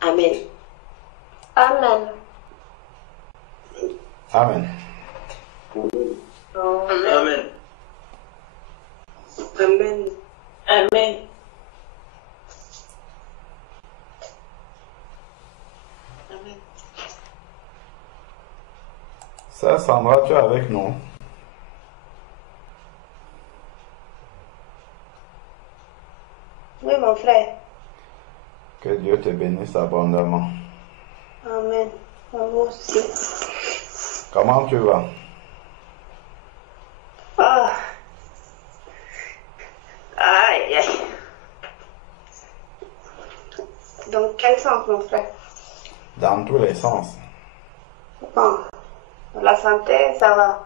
Amen. Amen. Amen. Amen. Amen. Amen. Amen. Sœur Sandra, tu es avec nous? Oui, mon frère. Que Dieu te bénisse abondamment. Amen. À vous aussi. Comment tu vas? Ah. Aïe, aïe. Dans quel sens, mon frère? Dans tous les sens. Bon, dans la santé, ça va.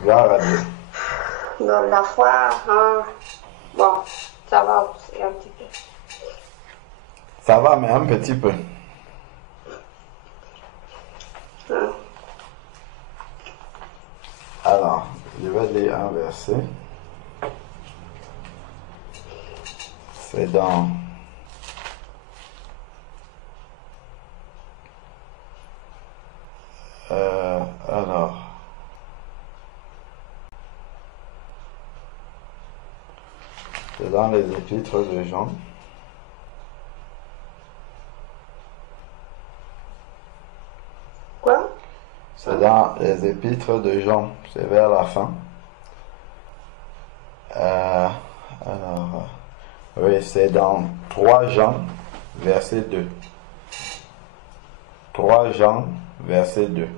Gloire à Dieu. Dans la foi, hein, bon, ça va aussi un petit peu. Ça va, mais un petit peu. Hein. Alors, je vais lire un verset. C'est dans alors, c'est dans les épîtres de Jean. Quoi? C'est dans les épîtres de Jean, c'est vers la fin. Alors, oui, c'est dans 3 Jean, verset 2. 3 Jean, verset 2.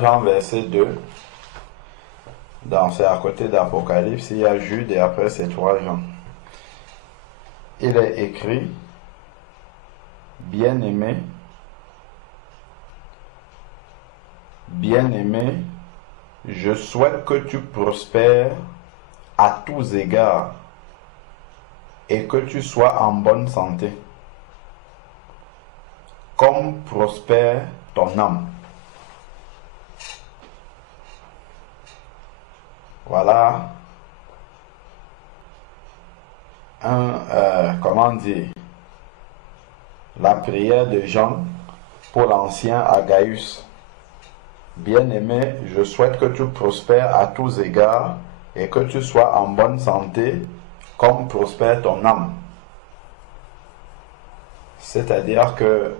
Jean, verset 2. C'est à côté d'Apocalypse, il y a Jude et après c'est 3 Jean. Il est écrit, bien-aimé, je souhaite que tu prospères à tous égards et que tu sois en bonne santé, comme prospère ton âme. Voilà la prière de Jean pour l'ancien Agaius. Bien-aimé, je souhaite que tu prospères à tous égards et que tu sois en bonne santé, comme prospère ton âme. C'est-à-dire que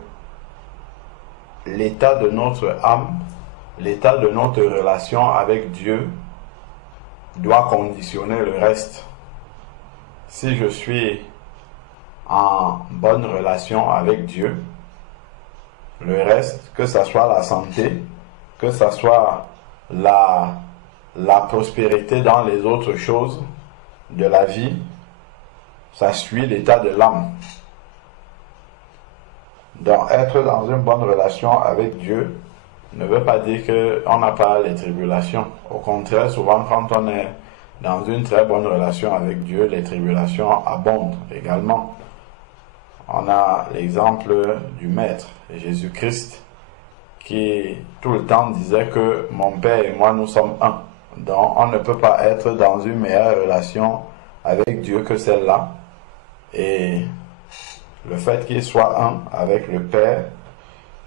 l'état de notre âme, l'état de notre relation avec Dieu doit conditionner le reste. Si je suis en bonne relation avec Dieu, le reste, que ce soit la santé, que ce soit la prospérité dans les autres choses de la vie, ça suit l'état de l'âme. Donc, être dans une bonne relation avec Dieu ne veut pas dire qu'on n'a pas les tribulations. Au contraire, souvent quand on est dans une très bonne relation avec Dieu, les tribulations abondent également. On a l'exemple du Maître, Jésus-Christ, qui tout le temps disait que mon Père et moi, nous sommes un. Donc, on ne peut pas être dans une meilleure relation avec Dieu que celle-là. Et le fait qu'il soit un avec le Père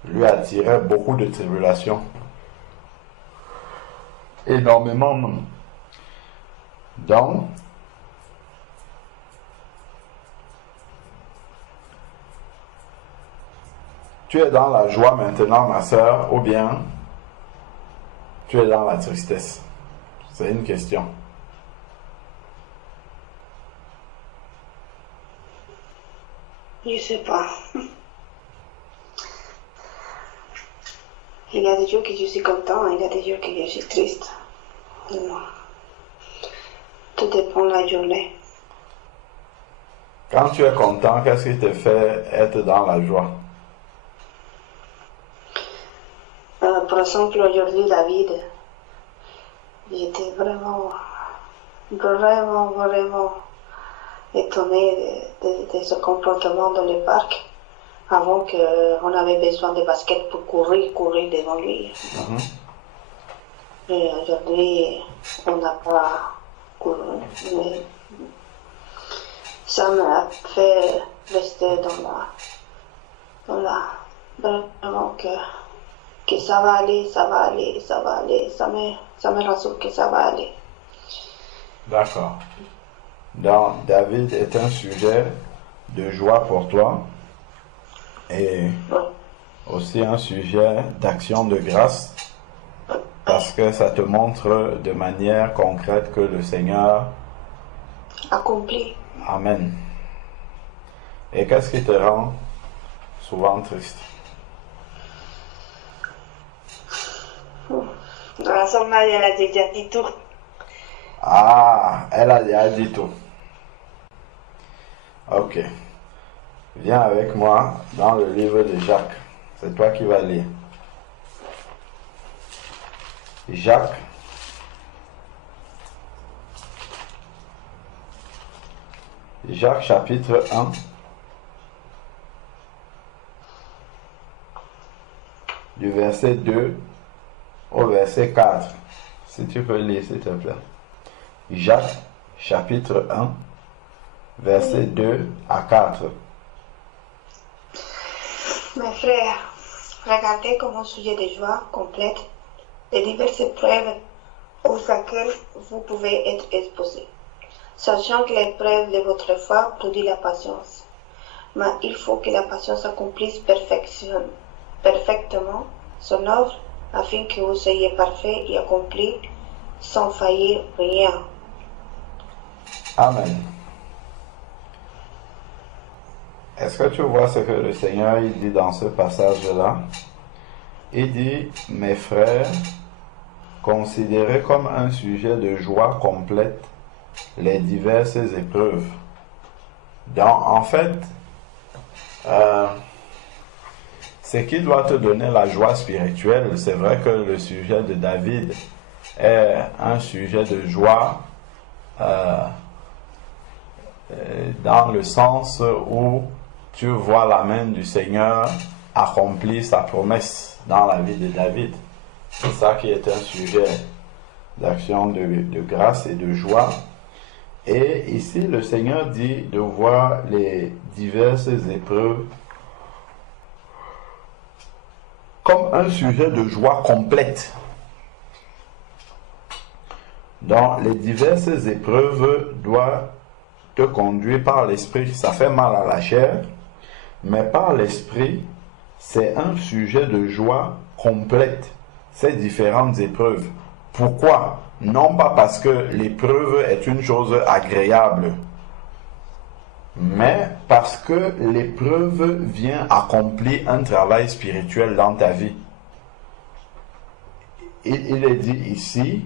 lui attirait beaucoup de tribulations. Énormément même. Donc, tu es dans la joie maintenant, ma sœur, ou bien tu es dans la tristesse? C'est une question. Je sais pas. Il y a des jours que je suis content, il y a des jours que je suis triste. Non. Tout dépend de la journée. Quand tu es content, qu'est-ce qui te fait être dans la joie? Par exemple, aujourd'hui, David, j'étais vraiment étonné de ce comportement dans le parc. avant qu'on avait besoin de baskets pour courir devant lui. Et aujourd'hui, on n'a pas couru. Mais ça m'a fait rester vraiment que ça va aller. Ça me rassure que ça va aller. D'accord. Donc, David est un sujet de joie pour toi et aussi un sujet d'action de grâce parce que ça te montre de manière concrète que le Seigneur accompli. Amen. Et qu'est-ce qui te rend souvent triste? La sommage, elle a déjà dit tout. Ah, elle a déjà dit tout. Ok. Viens avec moi dans le livre de Jacques. C'est toi qui vas lire. Jacques. Jacques chapitre 1. Du verset 2 au verset 4. Si tu peux lire, s'il te plaît. Jacques chapitre 1, verset 2 à 4. Mes frères, regardez comme un sujet de joie complète les diverses épreuves aux laquelle vous pouvez être exposés, sachant que l'épreuve de votre foi produit la patience. Mais il faut que la patience accomplisse perfectement son œuvre, afin que vous soyez parfaits et accomplis sans faillir rien. Amen. Est-ce que tu vois ce que le Seigneur il dit dans ce passage-là? Il dit, mes frères, considérez comme un sujet de joie complète les diverses épreuves. Donc, en fait, ce qui doit te donner la joie spirituelle, c'est vrai que le sujet de David est un sujet de joie dans le sens où tu vois la main du Seigneur accomplir sa promesse dans la vie de David. C'est ça qui est un sujet d'action de grâce et de joie. Et ici, le Seigneur dit de voir les diverses épreuves comme un sujet de joie complète. Donc, les diverses épreuves doivent te conduire par l'esprit. Ça fait mal à la chair, mais par l'esprit, c'est un sujet de joie complète. Ces différentes épreuves. Pourquoi? Non pas parce que l'épreuve est une chose agréable, mais parce que l'épreuve vient accomplir un travail spirituel dans ta vie. Il est dit ici,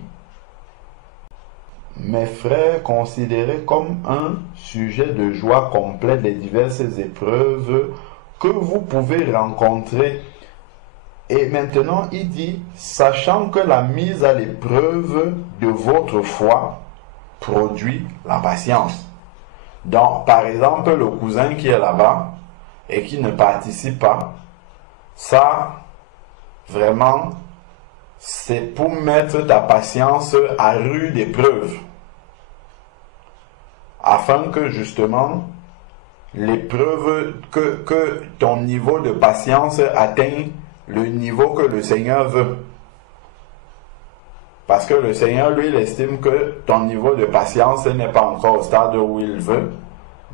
mes frères, considérez comme un sujet de joie complète les diverses épreuves que vous pouvez rencontrer. Et maintenant, il dit, sachant que la mise à l'épreuve de votre foi produit la patience. Donc, par exemple, le cousin qui est là-bas et qui ne participe pas, ça, vraiment, c'est pour mettre ta patience à rude épreuve. Afin que, justement, l'épreuve, que ton niveau de patience atteigne le niveau que le Seigneur veut. Parce que le Seigneur, lui, il estime que ton niveau de patience n'est pas encore au stade où il veut.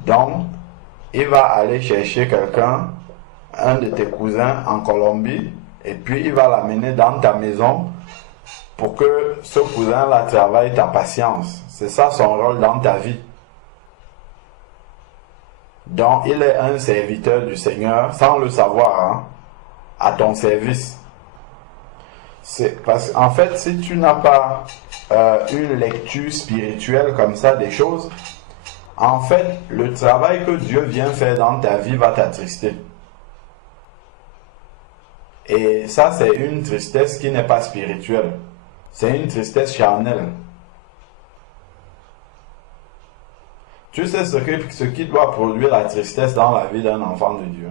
Donc, il va aller chercher quelqu'un, un de tes cousins en Colombie, et puis il va l'amener dans ta maison pour que ce cousin-là travaille ta patience. C'est ça son rôle dans ta vie. Donc, il est un serviteur du Seigneur, sans le savoir, hein, à ton service. C'est parce qu'en fait, si tu n'as pas une lecture spirituelle comme ça des choses, en fait, le travail que Dieu vient faire dans ta vie va t'attrister. Et ça, c'est une tristesse qui n'est pas spirituelle. C'est une tristesse charnelle. Tu sais ce qui doit produire la tristesse dans la vie d'un enfant de Dieu?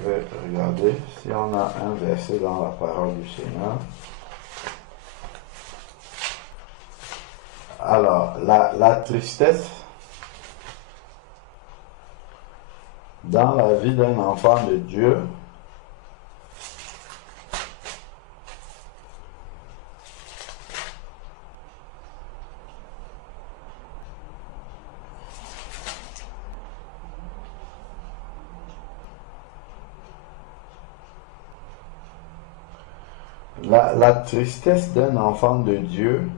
je vais regarder si on a un verset dans la parole du Seigneur. Alors, la tristesse dans la vie d'un enfant de Dieu, la tristesse d'un enfant de Dieu,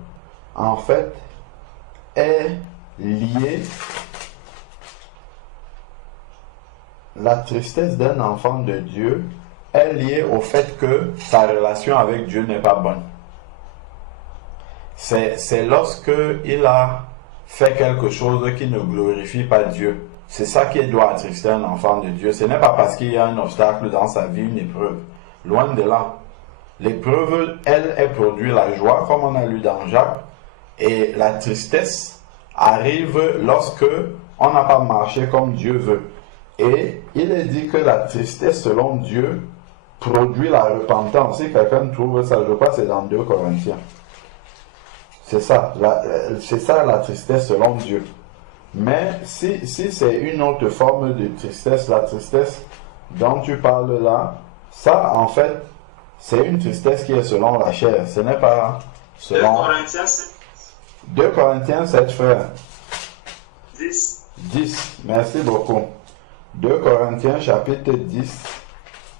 en fait, est liée. La tristesse d'un enfant de Dieu est liée au fait que sa relation avec Dieu n'est pas bonne. C'est lorsque il a fait quelque chose qui ne glorifie pas Dieu. C'est ça qui doit attrister un enfant de Dieu. Ce n'est pas parce qu'il y a un obstacle dans sa vie, une épreuve. Loin de là. L'épreuve, elle produit la joie, comme on a lu dans Jacques, et la tristesse arrive lorsque on n'a pas marché comme Dieu veut. Et il est dit que la tristesse, selon Dieu, produit la repentance. Si quelqu'un trouve ça, je crois que c'est dans 2 Corinthiens. C'est ça la tristesse selon Dieu. Mais si c'est une autre forme de tristesse, la tristesse dont tu parles là, ça en fait, c'est une tristesse qui est selon la chair. Ce n'est pas selon... 2 Corinthiens 7, frère. 10. Merci beaucoup. 2 Corinthiens chapitre 10.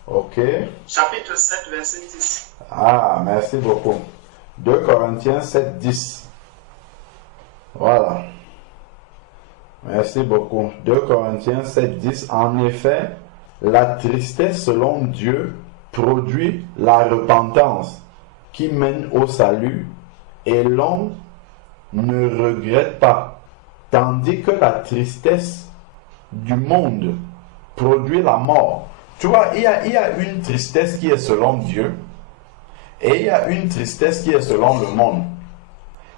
Ok. Chapitre 7, verset 10. Ah, merci beaucoup. 2 Corinthiens 7, 10. Voilà. Merci beaucoup. 2 Corinthiens 7, 10. En effet, la tristesse selon Dieu produit la repentance qui mène au salut et l'homme ne regrette pas. Tandis que la tristesse du monde produit la mort. Tu vois, il y a une tristesse qui est selon Dieu et il y a une tristesse qui est selon le monde.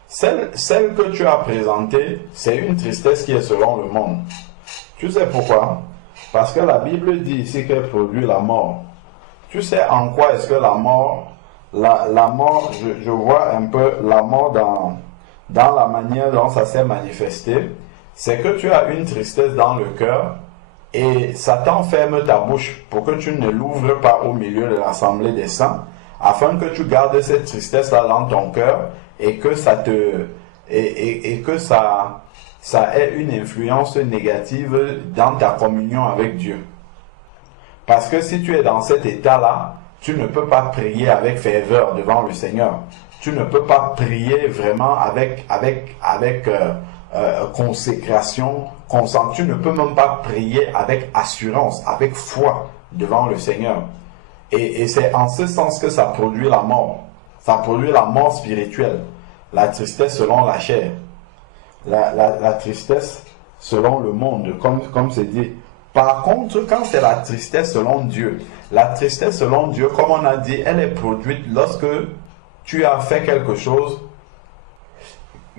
Celle que tu as présentée, c'est une tristesse qui est selon le monde. Tu sais pourquoi? Parce que la Bible dit ici qu'elle produit la mort. Tu sais en quoi est-ce que la mort, je vois un peu la mort dans la manière dont ça s'est manifesté. C'est que tu as une tristesse dans le cœur et Satan ferme ta bouche pour que tu ne l'ouvres pas au milieu de l'assemblée des saints, afin que tu gardes cette tristesse-là dans ton cœur et que ça ait une influence négative dans ta communion avec Dieu. Parce que si tu es dans cet état-là, tu ne peux pas prier avec ferveur devant le Seigneur. Tu ne peux pas prier vraiment avec consécration, concentré. Tu ne peux même pas prier avec assurance, avec foi devant le Seigneur. Et c'est en ce sens que ça produit la mort. Ça produit la mort spirituelle. La tristesse selon la chair. La tristesse selon le monde, comme c'est dit. Par contre, quand c'est la tristesse selon Dieu, la tristesse selon Dieu, comme on a dit, elle est produite lorsque tu as fait quelque chose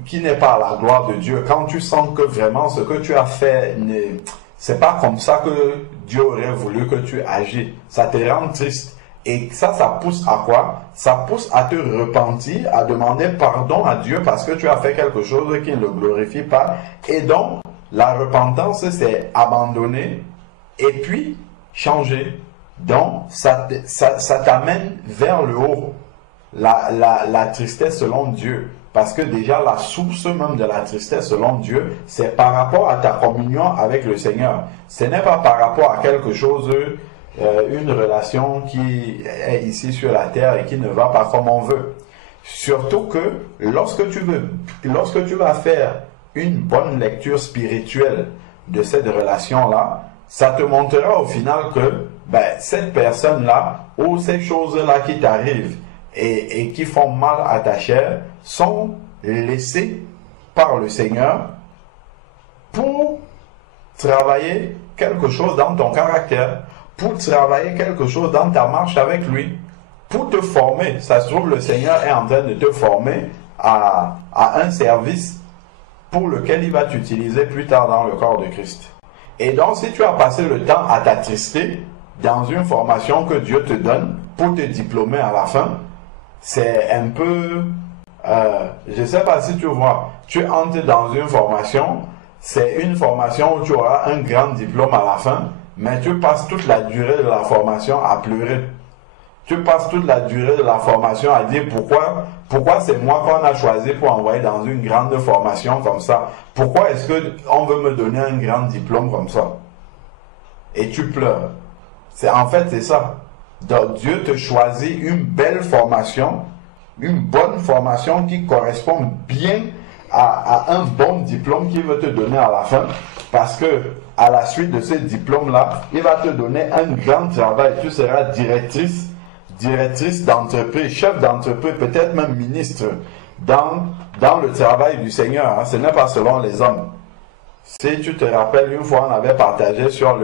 qui n'est pas à la gloire de Dieu. Quand tu sens que vraiment ce que tu as fait, c'est pas comme ça que Dieu aurait voulu que tu agis. Ça te rend triste. Et ça pousse à quoi? Ça pousse à te repentir, à demander pardon à Dieu parce que tu as fait quelque chose qui ne le glorifie pas. Et donc, la repentance, c'est abandonner et puis changer. Donc, ça t'amène vers le haut. La tristesse selon Dieu. Parce que déjà, la source même de la tristesse selon Dieu, c'est par rapport à ta communion avec le Seigneur. Ce n'est pas par rapport à quelque chose, une relation qui est ici sur la terre et qui ne va pas comme on veut. Surtout que lorsque tu vas faire une bonne lecture spirituelle de cette relation-là, ça te montrera au final que cette personne-là ou ces choses-là qui t'arrivent et qui font mal à ta chair sont laissées par le Seigneur pour travailler quelque chose dans ton caractère, pour travailler quelque chose dans ta marche avec lui, pour te former. Ça se trouve, le Seigneur est en train de te former à un service pour lequel il va t'utiliser plus tard dans le corps de Christ. Et donc, si tu as passé le temps à t'attrister, dans une formation que Dieu te donne pour te diplômer à la fin, c'est un peu... je ne sais pas si tu vois, tu entres dans une formation, c'est une formation où tu auras un grand diplôme à la fin, mais tu passes toute la durée de la formation à pleurer. Tu passes toute la durée de la formation à dire pourquoi c'est moi qu'on a choisi pour envoyer dans une grande formation comme ça. Pourquoi est-ce qu'on veut me donner un grand diplôme comme ça? Et tu pleures. En fait, c'est ça. Donc, Dieu te choisit une belle formation, une bonne formation qui correspond bien à un bon diplôme qu'il veut te donner à la fin, parce que à la suite de ce diplôme-là, il va te donner un grand travail. Tu seras directrice d'entreprise, chef d'entreprise, peut-être même ministre dans le travail du Seigneur. Hein. Ce n'est pas selon les hommes. Si tu te rappelles, une fois on avait partagé sur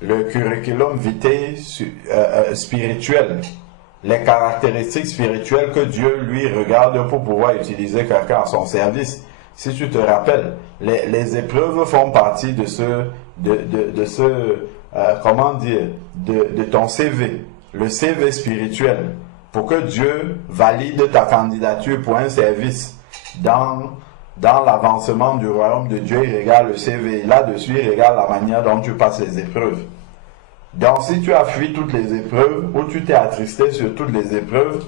le curriculum vitae spirituel, les caractéristiques spirituelles que Dieu lui regarde pour pouvoir utiliser quelqu'un à son service. Si tu te rappelles, les épreuves font partie de ton CV, le CV spirituel, pour que Dieu valide ta candidature pour un service. Dans l'avancement du royaume de Dieu, il regarde le CV. Là-dessus, il regarde la manière dont tu passes les épreuves. Donc, si tu as fui toutes les épreuves, ou tu t'es attristé sur toutes les épreuves,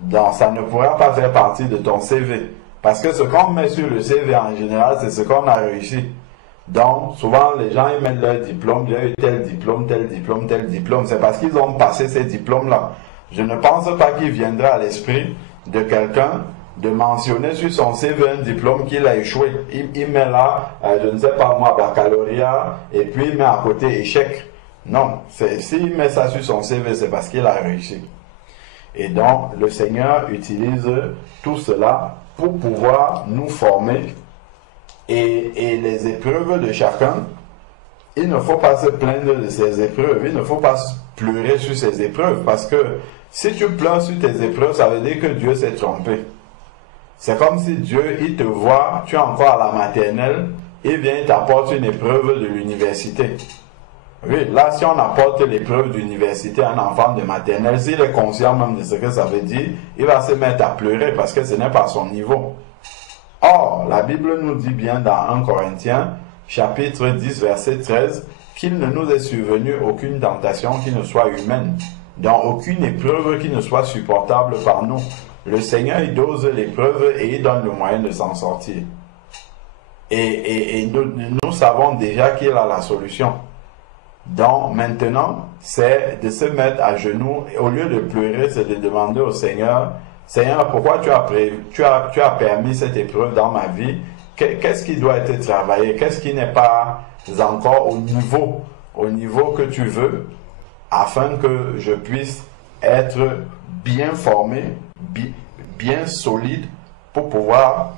donc ça ne pourra pas faire partie de ton CV. Parce que ce qu'on met sur le CV en général, c'est ce qu'on a réussi. Donc, souvent, les gens, ils mettent leur diplôme, j'ai eu tel diplôme, tel diplôme, tel diplôme. C'est parce qu'ils ont passé ces diplômes-là. Je ne pense pas qu'il viendra à l'esprit de quelqu'un de mentionner sur son CV un diplôme qu'il a échoué. Il met là, je ne sais pas moi, baccalauréat, et puis il met à côté échec. Non, s'il met ça sur son CV, c'est parce qu'il a réussi. Et donc, le Seigneur utilise tout cela pour pouvoir nous former. Et les épreuves de chacun, il ne faut pas se plaindre de ces épreuves, il ne faut pas pleurer sur ces épreuves, parce que si tu pleures sur tes épreuves, ça veut dire que Dieu s'est trompé. C'est comme si Dieu, il te voit, tu es encore à la maternelle, il vient, il t'apporte une épreuve de l'université. Oui, là, si on apporte l'épreuve d'université à un enfant de maternelle, s'il est conscient même de ce que ça veut dire, il va se mettre à pleurer parce que ce n'est pas son niveau. Or, la Bible nous dit bien dans 1 Corinthiens, chapitre 10, verset 13, qu'il ne nous est survenu aucune tentation qui ne soit humaine, dans aucune épreuve qui ne soit supportable par nous. Le Seigneur, il dose l'épreuve et il donne le moyen de s'en sortir. Et nous savons déjà qu'il a la solution. Donc, maintenant, c'est de se mettre à genoux, et au lieu de pleurer, c'est de demander au Seigneur, Seigneur, pourquoi tu as permis cette épreuve dans ma vie? Qu'est-ce qui doit être travaillé? Qu'est-ce qui n'est pas encore au niveau que tu veux, afin que je puisse être bien formé, bien solide pour pouvoir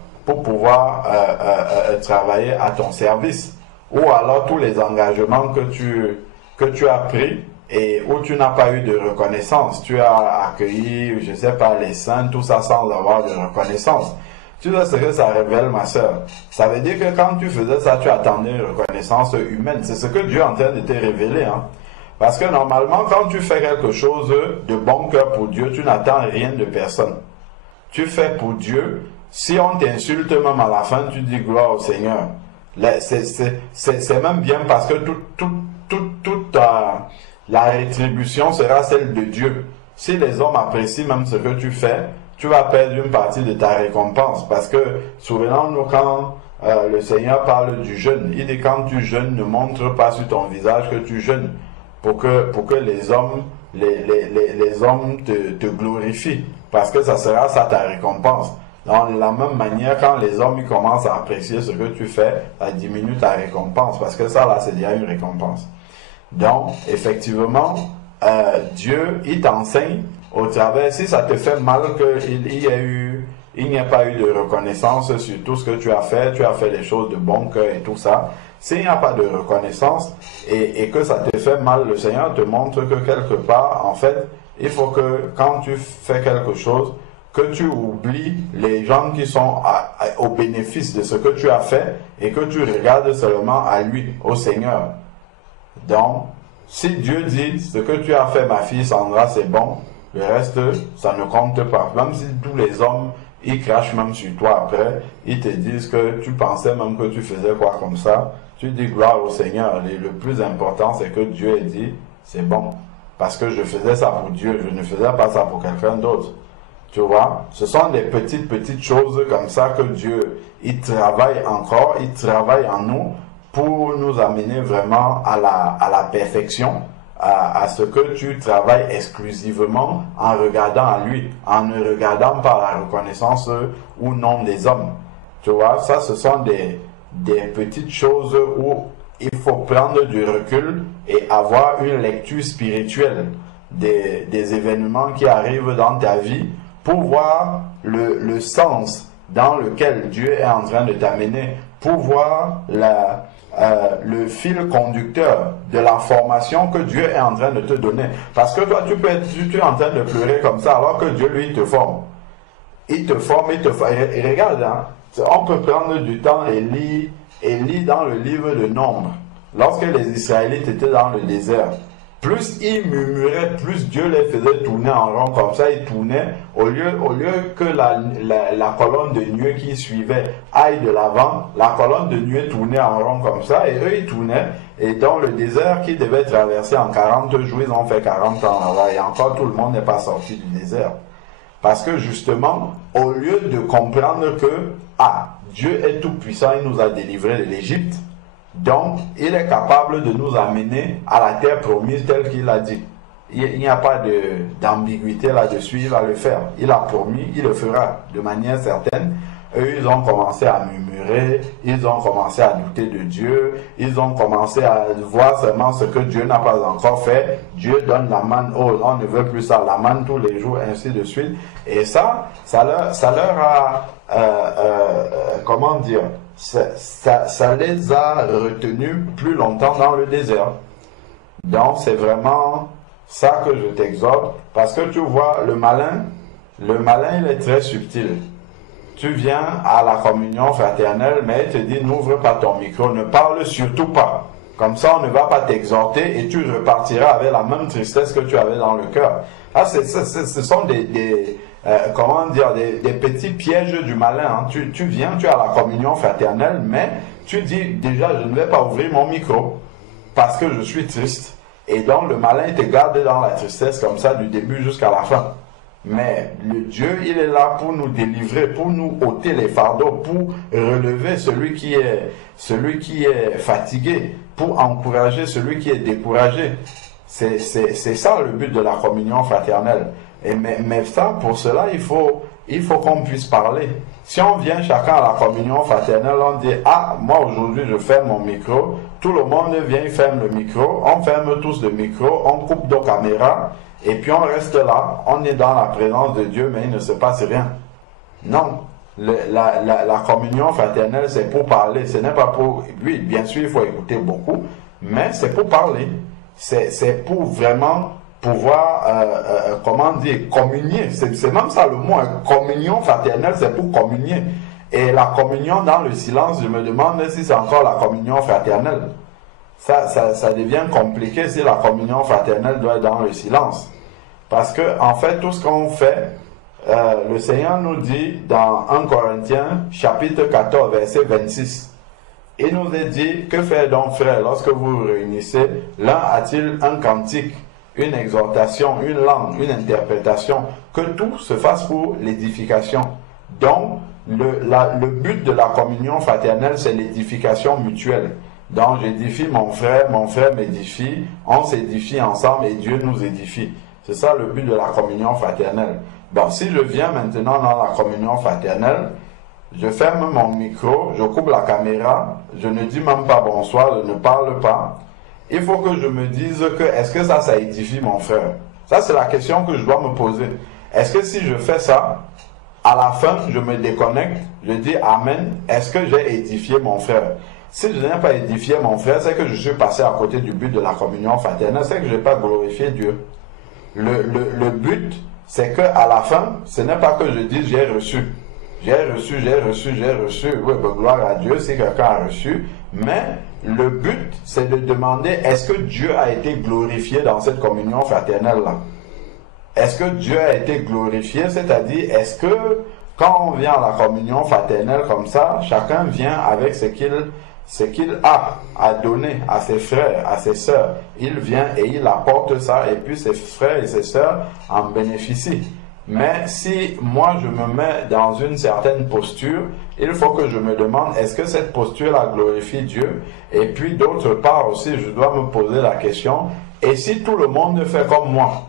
travailler à ton service? Ou alors tous les engagements que tu as pris et où tu n'as pas eu de reconnaissance. Tu as accueilli, je ne sais pas, les saints, tout ça sans avoir de reconnaissance. Tu sais ce que ça révèle, ma soeur? Ça veut dire que quand tu faisais ça, tu attendais une reconnaissance humaine. C'est ce que Dieu est en train de te révéler. Hein? Parce que normalement, quand tu fais quelque chose de bon cœur pour Dieu, tu n'attends rien de personne. Tu fais pour Dieu. Si on t'insulte même à la fin, tu dis gloire au Seigneur. C'est même bien parce que toute la rétribution sera celle de Dieu. Si les hommes apprécient même ce que tu fais, tu vas perdre une partie de ta récompense. Parce que, souvenons-nous quand le Seigneur parle du jeûne, il dit quand tu jeûnes, ne montre pas sur ton visage que tu jeûnes, pour que les hommes te glorifient. Parce que ça sera ça ta récompense. De la même manière, quand les hommes ils commencent à apprécier ce que tu fais, ça diminue ta récompense, parce que ça là, c'est déjà une récompense. Donc, effectivement, Dieu, il t'enseigne au travers, si ça te fait mal qu'il n'y ait pas eu de reconnaissance sur tout ce que tu as fait les choses de bon cœur et tout ça, s'il n'y a pas de reconnaissance et que ça te fait mal, le Seigneur te montre que quelque part, en fait, il faut que quand tu fais quelque chose, que tu oublies les gens qui sont au bénéfice de ce que tu as fait et que tu regardes seulement à lui, au Seigneur. Donc, Si Dieu dit, ce que tu as fait, ma fille Sandra, c'est bon, le reste, ça ne compte pas. Même si tous les hommes, ils crachent même sur toi après, ils te disent que tu pensais même que tu faisais quoi comme ça, tu dis gloire au Seigneur. Et le plus important, c'est que Dieu ait dit, c'est bon. Parce que je faisais ça pour Dieu, je ne faisais pas ça pour quelqu'un d'autre. Tu vois, ce sont des petites choses comme ça que Dieu, il travaille encore, il travaille en nous pour nous amener vraiment à la perfection, à ce que tu travailles exclusivement en regardant à lui, en ne regardant pas la reconnaissance ou non des hommes. Tu vois, ça ce sont des petites choses où il faut prendre du recul et avoir une lecture spirituelle des événements qui arrivent dans ta vie pour voir le sens dans lequel Dieu est en train de t'amener, pour voir le fil conducteur de la formation que Dieu est en train de te donner. Parce que toi, tu es en train de pleurer comme ça, alors que Dieu, lui, te forme. Il te forme, Et regarde, hein, on peut prendre du temps et lire dans le livre de Nombre. Lorsque les Israélites étaient dans le désert, plus ils murmuraient, plus Dieu les faisait tourner en rond comme ça. Ils tournaient, au lieu que la colonne de nuée qui suivait aille de l'avant, la colonne de nuée tournait en rond comme ça, et eux ils tournaient, et dans le désert qu'ils devaient traverser en 40 jours, ils ont fait 40 ans là-bas, et encore tout le monde n'est pas sorti du désert. Parce que justement, au lieu de comprendre que, Dieu est tout puissant, il nous a délivrés de l'Égypte, donc, il est capable de nous amener à la terre promise telle qu'il a dit. Il n'y a pas d'ambiguïté là-dessus, il va le faire. Il a promis, il le fera de manière certaine. Eux, ils ont commencé à murmurer, ils ont commencé à douter de Dieu, ils ont commencé à voir seulement ce que Dieu n'a pas encore fait. Dieu donne la manne, on ne veut plus ça, la manne tous les jours, ainsi de suite. Et ça leur a, comment dire, ça les a retenus plus longtemps dans le désert. Donc c'est vraiment ça que je t'exhorte, parce que tu vois, le malin il est très subtil. Tu viens à la communion fraternelle, mais il te dit n'ouvre pas ton micro, ne parle surtout pas. Comme ça on ne va pas t'exhorter et tu repartiras avec la même tristesse que tu avais dans le cœur. Ce sont des petits pièges du malin. Hein. Tu viens, tu as la communion fraternelle, mais tu dis déjà je ne vais pas ouvrir mon micro parce que je suis triste. Et donc le malin il te garde dans la tristesse comme ça du début jusqu'à la fin. Mais le Dieu il est là pour nous délivrer, pour nous ôter les fardeaux, pour relever celui qui est fatigué, pour encourager celui qui est découragé. C'est ça le but de la communion fraternelle. Mais ça, pour cela, il faut qu'on puisse parler. Si on vient chacun à la communion fraternelle, on dit, moi aujourd'hui je ferme mon micro, tout le monde vient, il ferme le micro, on ferme tous le micro, on coupe nos caméras, et puis on reste là, on est dans la présence de Dieu, mais il ne se passe rien. Non, la communion fraternelle, c'est pour parler, ce n'est pas pour... Oui, bien sûr, il faut écouter beaucoup, mais c'est pour parler. C'est pour vraiment pouvoir, communier. C'est même ça le mot, communion fraternelle, c'est pour communier. Et la communion dans le silence, je me demande si c'est encore la communion fraternelle. Ça devient compliqué si la communion fraternelle doit être dans le silence. Parce que, en fait, tout ce qu'on fait, le Seigneur nous dit dans 1 Corinthiens, chapitre 14, verset 26. Il nous est dit, que faire donc, frères, lorsque vous vous réunissez, l'un a-t-il un cantique, une exhortation, une langue, une interprétation, que tout se fasse pour l'édification. Donc, le but de la communion fraternelle, c'est l'édification mutuelle. Donc, j'édifie mon frère m'édifie, on s'édifie ensemble et Dieu nous édifie. C'est ça le but de la communion fraternelle. Bon, si je viens maintenant dans la communion fraternelle, je ferme mon micro, je coupe la caméra, je ne dis même pas bonsoir, je ne parle pas. Il faut que je me dise que, est-ce que ça édifie mon frère? Ça, c'est la question que je dois me poser. Est-ce que si je fais ça, à la fin, je me déconnecte, je dis Amen, est-ce que j'ai édifié mon frère? Si je n'ai pas édifié mon frère, c'est que je suis passé à côté du but de la communion fraternelle, c'est que je n'ai pas glorifié Dieu. Le but, c'est qu'à la fin, ce n'est pas que je dise j'ai reçu. J'ai reçu. Oui, ben, gloire à Dieu si quelqu'un a reçu. Mais le but, c'est de demander, est-ce que Dieu a été glorifié dans cette communion fraternelle-là? Est-ce que Dieu a été glorifié? C'est-à-dire, est-ce que quand on vient à la communion fraternelle comme ça, chacun vient avec ce qu'il a à donner à ses frères, à ses sœurs. Il vient et il apporte ça, et puis ses frères et ses sœurs en bénéficient. Mais si moi je me mets dans une certaine posture, il faut que je me demande, est-ce que cette posture-là glorifie Dieu? Et puis d'autre part aussi, je dois me poser la question, et si tout le monde fait comme moi,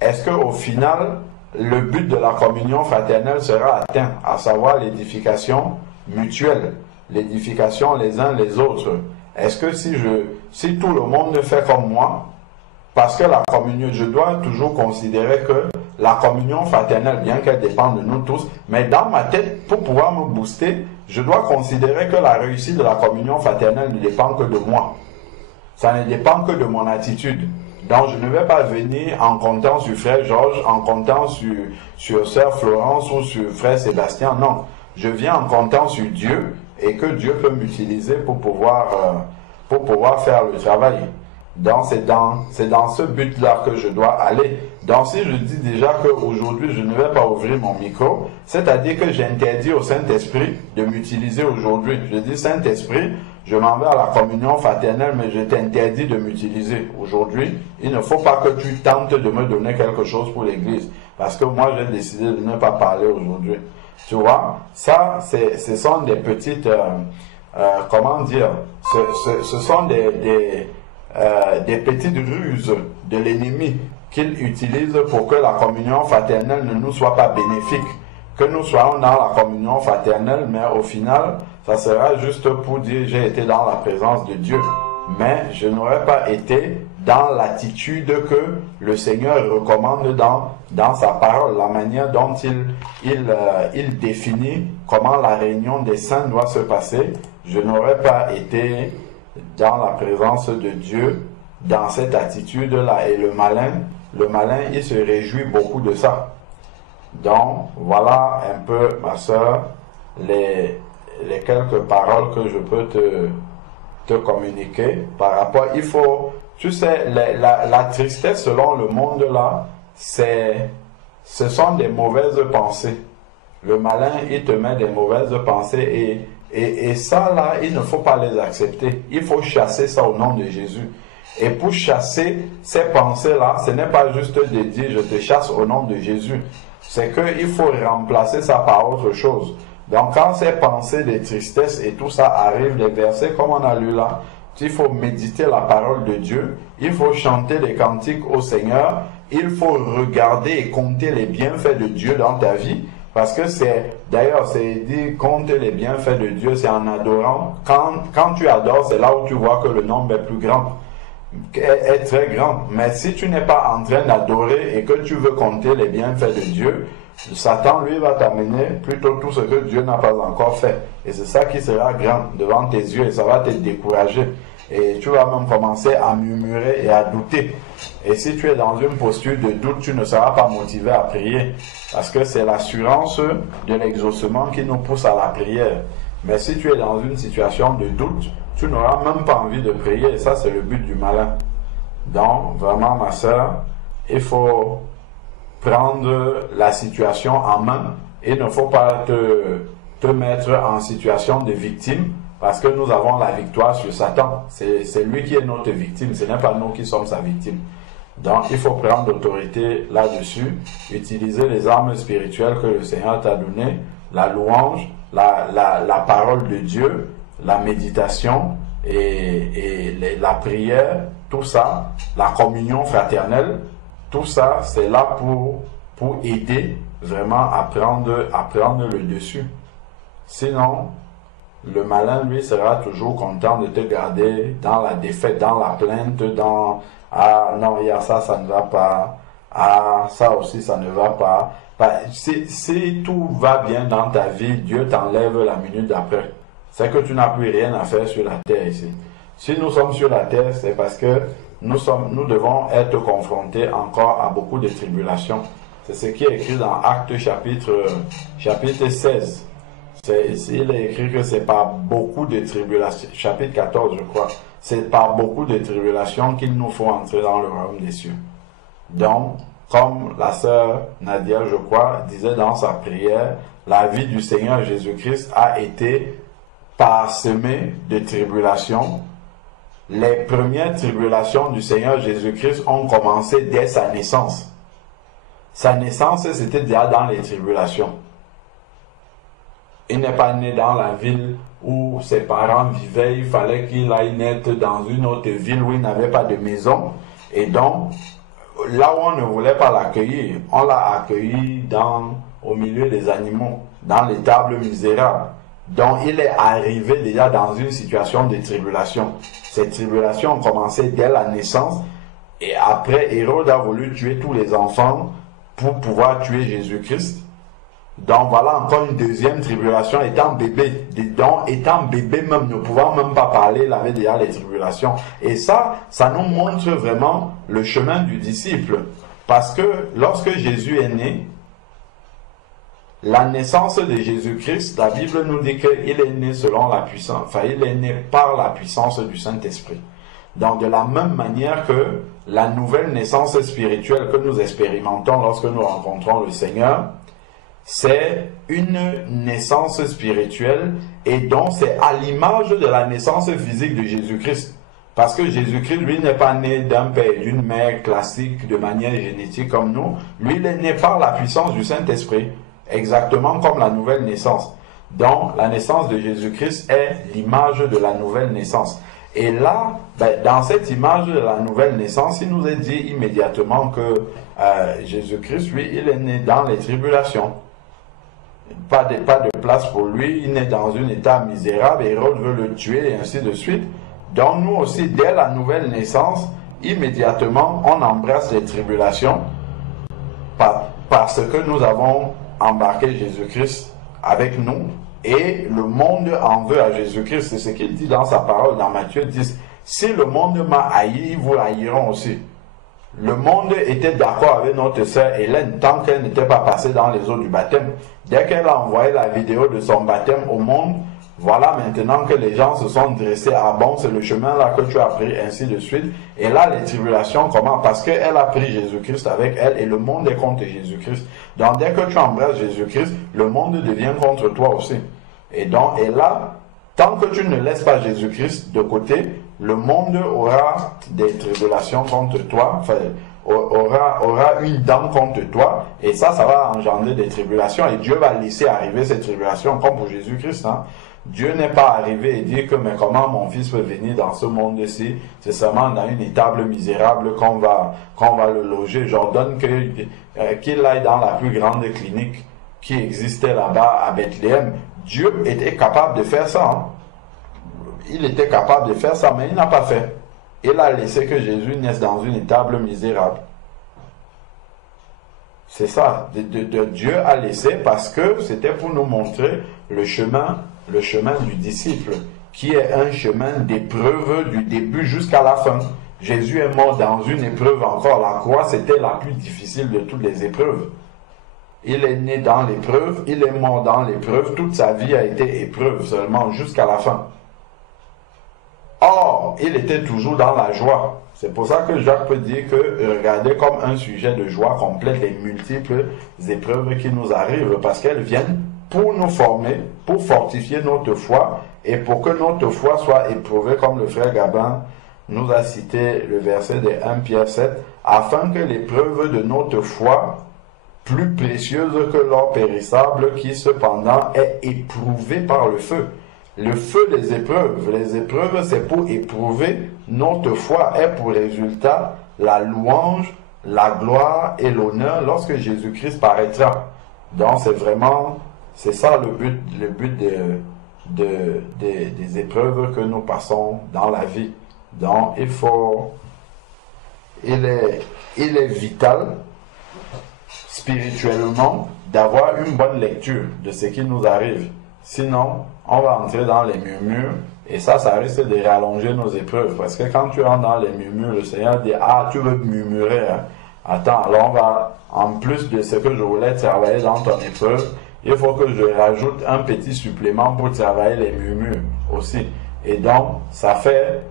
est-ce qu'au final, le but de la communion fraternelle sera atteint, à savoir l'édification mutuelle, l'édification les uns les autres? Est-ce que si tout le monde fait comme moi, parce que la communion, je dois toujours considérer que la communion fraternelle, bien qu'elle dépende de nous tous, mais dans ma tête, pour pouvoir me booster, je dois considérer que la réussite de la communion fraternelle ne dépend que de moi. Ça ne dépend que de mon attitude. Donc je ne vais pas venir en comptant sur frère Georges, en comptant sur sœur Florence ou sur frère Sébastien. Non, je viens en comptant sur Dieu et que Dieu peut m'utiliser pour pouvoir faire le travail. Donc c'est dans ce but-là que je dois aller. Donc si je dis déjà qu'aujourd'hui je ne vais pas ouvrir mon micro, c'est-à-dire que j'interdis au Saint-Esprit de m'utiliser aujourd'hui. Je dis Saint-Esprit, je m'en vais à la communion fraternelle, mais je t'interdis de m'utiliser aujourd'hui. Il ne faut pas que tu tentes de me donner quelque chose pour l'église, parce que moi j'ai décidé de ne pas parler aujourd'hui. Tu vois, ça ce sont des petites, comment dire, ce sont des petites ruses de l'ennemi qu'il utilise pour que la communion fraternelle ne nous soit pas bénéfique. Que nous soyons dans la communion fraternelle, mais au final, ça sera juste pour dire j'ai été dans la présence de Dieu. Mais je n'aurais pas été dans l'attitude que le Seigneur recommande dans sa parole, la manière dont il définit comment la réunion des saints doit se passer. Je n'aurais pas été dans la présence de Dieu, dans cette attitude-là. Et le malin, il se réjouit beaucoup de ça. Donc, voilà un peu, ma soeur, les quelques paroles que je peux te communiquer par rapport. Il faut, tu sais, la tristesse selon le monde là, ce sont des mauvaises pensées. Le malin, il te met des mauvaises pensées et ça là, il ne faut pas les accepter. Il faut chasser ça au nom de Jésus. Et pour chasser ces pensées là, ce n'est pas juste de dire je te chasse au nom de Jésus. C'est qu'il faut remplacer ça par autre chose. Donc quand ces pensées de tristesse et tout ça arrivent, les versets comme on a lu là, il faut méditer la parole de Dieu, il faut chanter les cantiques au Seigneur, il faut regarder et compter les bienfaits de Dieu dans ta vie, parce que d'ailleurs c'est dit compter les bienfaits de Dieu, c'est en adorant. Quand tu adores, c'est là où tu vois que le nombre est plus grand, est très grand. Mais si tu n'es pas en train d'adorer et que tu veux compter les bienfaits de Dieu, Satan lui va t'amener plutôt tout ce que Dieu n'a pas encore fait. Et c'est ça qui sera grand devant tes yeux et ça va te décourager. Et tu vas même commencer à murmurer et à douter. Et si tu es dans une posture de doute, tu ne seras pas motivé à prier. Parce que c'est l'assurance de l'exaucement qui nous pousse à la prière. Mais si tu es dans une situation de doute, tu n'auras même pas envie de prier. Et ça, c'est le but du malin. Donc, vraiment, ma soeur, il faut prendre la situation en main. Il ne faut pas te mettre en situation de victime, parce que nous avons la victoire sur Satan. C'est lui qui est notre victime, ce n'est pas nous qui sommes sa victime. Donc, il faut prendre l'autorité là-dessus, utiliser les armes spirituelles que le Seigneur t'a données, la louange, la parole de Dieu, la méditation et la prière, tout ça, la communion fraternelle, tout ça, c'est là pour aider vraiment à prendre le dessus. Sinon, le malin, lui, sera toujours content de te garder dans la défaite, dans la plainte, dans « Ah non, il y a ça, ça ne va pas. Ah, ça aussi, ça ne va pas. » Si tout va bien dans ta vie, Dieu t'enlève la minute d'après. C'est que tu n'as plus rien à faire sur la terre ici. Si nous sommes sur la terre, c'est parce que nous devons être confrontés encore à beaucoup de tribulations. C'est ce qui est écrit dans Actes chapitre 16. Ici, il est écrit que c'est par beaucoup de tribulations, chapitre 14, je crois, c'est par beaucoup de tribulations qu'il nous faut entrer dans le royaume des cieux. Donc, comme la sœur Nadia, je crois, disait dans sa prière, la vie du Seigneur Jésus-Christ a été parsemée de tribulations. Les premières tribulations du Seigneur Jésus-Christ ont commencé dès sa naissance. Sa naissance, c'était déjà dans les tribulations. Il n'est pas né dans la ville où ses parents vivaient, il fallait qu'il aille naître dans une autre ville où il n'avait pas de maison. Et donc, là où on ne voulait pas l'accueillir, on l'a accueilli au milieu des animaux, dans l'étable misérable. Donc, il est arrivé déjà dans une situation de tribulation. Ces tribulations ont commencé dès la naissance. Et après, Hérode a voulu tuer tous les enfants pour pouvoir tuer Jésus-Christ. Donc voilà encore une deuxième tribulation, étant bébé. Donc étant bébé même, ne pouvant même pas parler, il avait déjà les tribulations. Et ça nous montre vraiment le chemin du disciple. Parce que lorsque Jésus est né, la naissance de Jésus-Christ, la Bible nous dit qu'il est né selon la puissance, enfin il est né par la puissance du Saint-Esprit. Donc de la même manière que la nouvelle naissance spirituelle que nous expérimentons lorsque nous rencontrons le Seigneur, c'est une naissance spirituelle et donc c'est à l'image de la naissance physique de Jésus-Christ. Parce que Jésus-Christ, lui, n'est pas né d'un père et d'une mère classique de manière génétique comme nous. Lui, il est né par la puissance du Saint-Esprit, exactement comme la nouvelle naissance. Donc, la naissance de Jésus-Christ est l'image de la nouvelle naissance. Et là, dans cette image de la nouvelle naissance, il nous est dit immédiatement que Jésus-Christ, lui, il est né dans les tribulations. Pas de place pour lui, il est dans un état misérable, Hérode veut le tuer et ainsi de suite. Donc nous aussi, dès la nouvelle naissance, immédiatement, on embrasse les tribulations parce que nous avons embarqué Jésus-Christ avec nous et le monde en veut à Jésus-Christ. C'est ce qu'il dit dans sa parole dans Matthieu 10. Si le monde m'a haï, vous haïront aussi. Le monde était d'accord avec notre sœur Hélène tant qu'elle n'était pas passée dans les eaux du baptême. Dès qu'elle a envoyé la vidéo de son baptême au monde, voilà maintenant que les gens se sont dressés. Ah bon, c'est le chemin là que tu as pris, ainsi de suite. Et là, les tribulations commencent parce qu'elle a pris Jésus-Christ avec elle et le monde est contre Jésus-Christ. Donc dès que tu embrasses Jésus-Christ, le monde devient contre toi aussi. Et là, tant que tu ne laisses pas Jésus-Christ de côté, le monde aura des tribulations contre toi, enfin, aura une dent contre toi, et ça va engendrer des tribulations, et Dieu va laisser arriver ces tribulations, comme pour Jésus-Christ. Dieu n'est pas arrivé et dit que mais comment mon fils peut venir dans ce monde-ci, c'est seulement dans une étable misérable qu'on va le loger. J'ordonne qu'il aille dans la plus grande clinique qui existait là-bas à Bethléem. Dieu était capable de faire ça. Il était capable de faire ça, mais il n'a pas fait. Il a laissé que Jésus naisse dans une étable misérable. C'est ça. Dieu a laissé parce que c'était pour nous montrer le chemin du disciple, qui est un chemin d'épreuve du début jusqu'à la fin. Jésus est mort dans une épreuve encore. La croix, c'était la plus difficile de toutes les épreuves. Il est né dans l'épreuve, il est mort dans l'épreuve, toute sa vie a été épreuve seulement jusqu'à la fin. Or, il était toujours dans la joie. C'est pour ça que Jacques peut dire que regardez comme un sujet de joie complète les multiples épreuves qui nous arrivent, parce qu'elles viennent pour nous former, pour fortifier notre foi et pour que notre foi soit éprouvée, comme le frère Gabin nous a cité le verset de 1 Pierre 7, afin que l'épreuve de notre foi, plus précieuse que l'or périssable, qui cependant est éprouvée par le feu. Le feu des épreuves. Les épreuves, c'est pour éprouver notre foi, et pour résultat la louange, la gloire et l'honneur lorsque Jésus-Christ paraîtra. Donc c'est ça le but des épreuves que nous passons dans la vie. Donc il est vital spirituellement d'avoir une bonne lecture de ce qui nous arrive. Sinon, on va entrer dans les murmures et ça risque de rallonger nos épreuves. Parce que quand tu rentres dans les murmures, le Seigneur dit, ah, tu veux murmurer, hein? Attends, alors on va, en plus de ce que je voulais travailler dans ton épreuve, il faut que je rajoute un petit supplément pour travailler les murmures aussi. Et donc, ça fait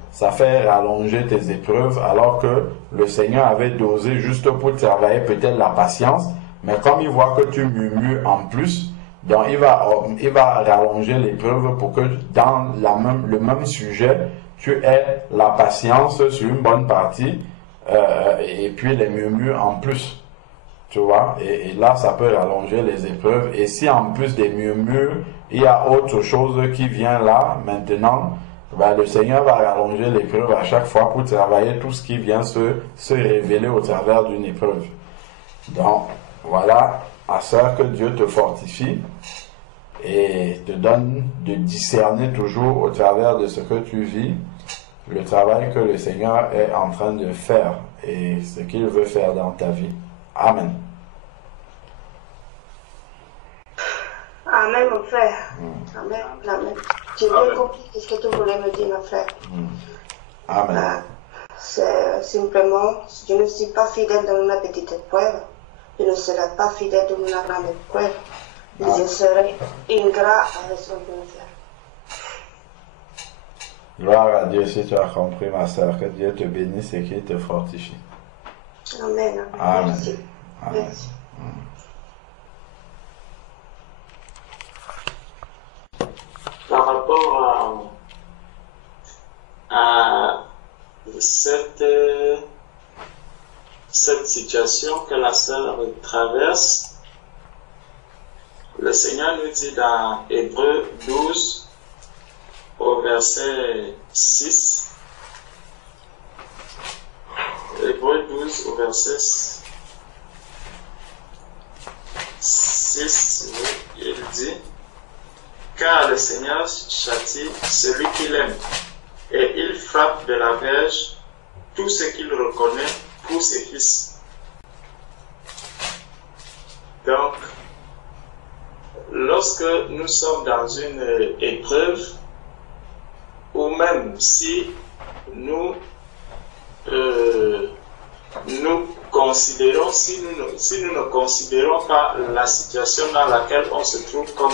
rallonger tes épreuves, alors que le Seigneur avait dosé juste pour travailler peut-être la patience, mais comme il voit que tu murmures en plus, donc il va rallonger l'épreuve pour que dans le même sujet, tu aies la patience sur une bonne partie, et puis les murmures en plus. Tu vois, et là, ça peut rallonger les épreuves. Et si en plus des murmures, il y a autre chose qui vient là, maintenant, ben, le Seigneur va rallonger l'épreuve à chaque fois pour travailler tout ce qui vient se révéler au travers d'une épreuve. Donc, voilà, ma sœur, que Dieu te fortifie et te donne de discerner toujours au travers de ce que tu vis, le travail que le Seigneur est en train de faire et ce qu'il veut faire dans ta vie. Amen. Amen, mon frère. Amen. Amen. J'ai bien compris ce que tu voulais me dire, mon frère. Amen. C'est simplement, je ne suis pas fidèle dans ma petite épreuve. Je ne serai pas fidèle dans ma grande épreuve. Je serai ingrat avec son bon frère. Gloire à Dieu si tu as compris, ma sœur. Que Dieu te bénisse et qu'il te fortifie. Amen. Amen. Merci. Amen. Merci. Par rapport à cette situation que la sœur traverse, le Seigneur nous dit dans Hébreux 12, au verset 6, Hébreux 12, au verset 6, il dit: car le Seigneur châtie celui qu'il aime, et il frappe de la verge tout ce qu'il reconnaît pour ses fils. Donc, lorsque nous sommes dans une épreuve, ou même si nous considérons, si nous ne considérons pas la situation dans laquelle on se trouve comme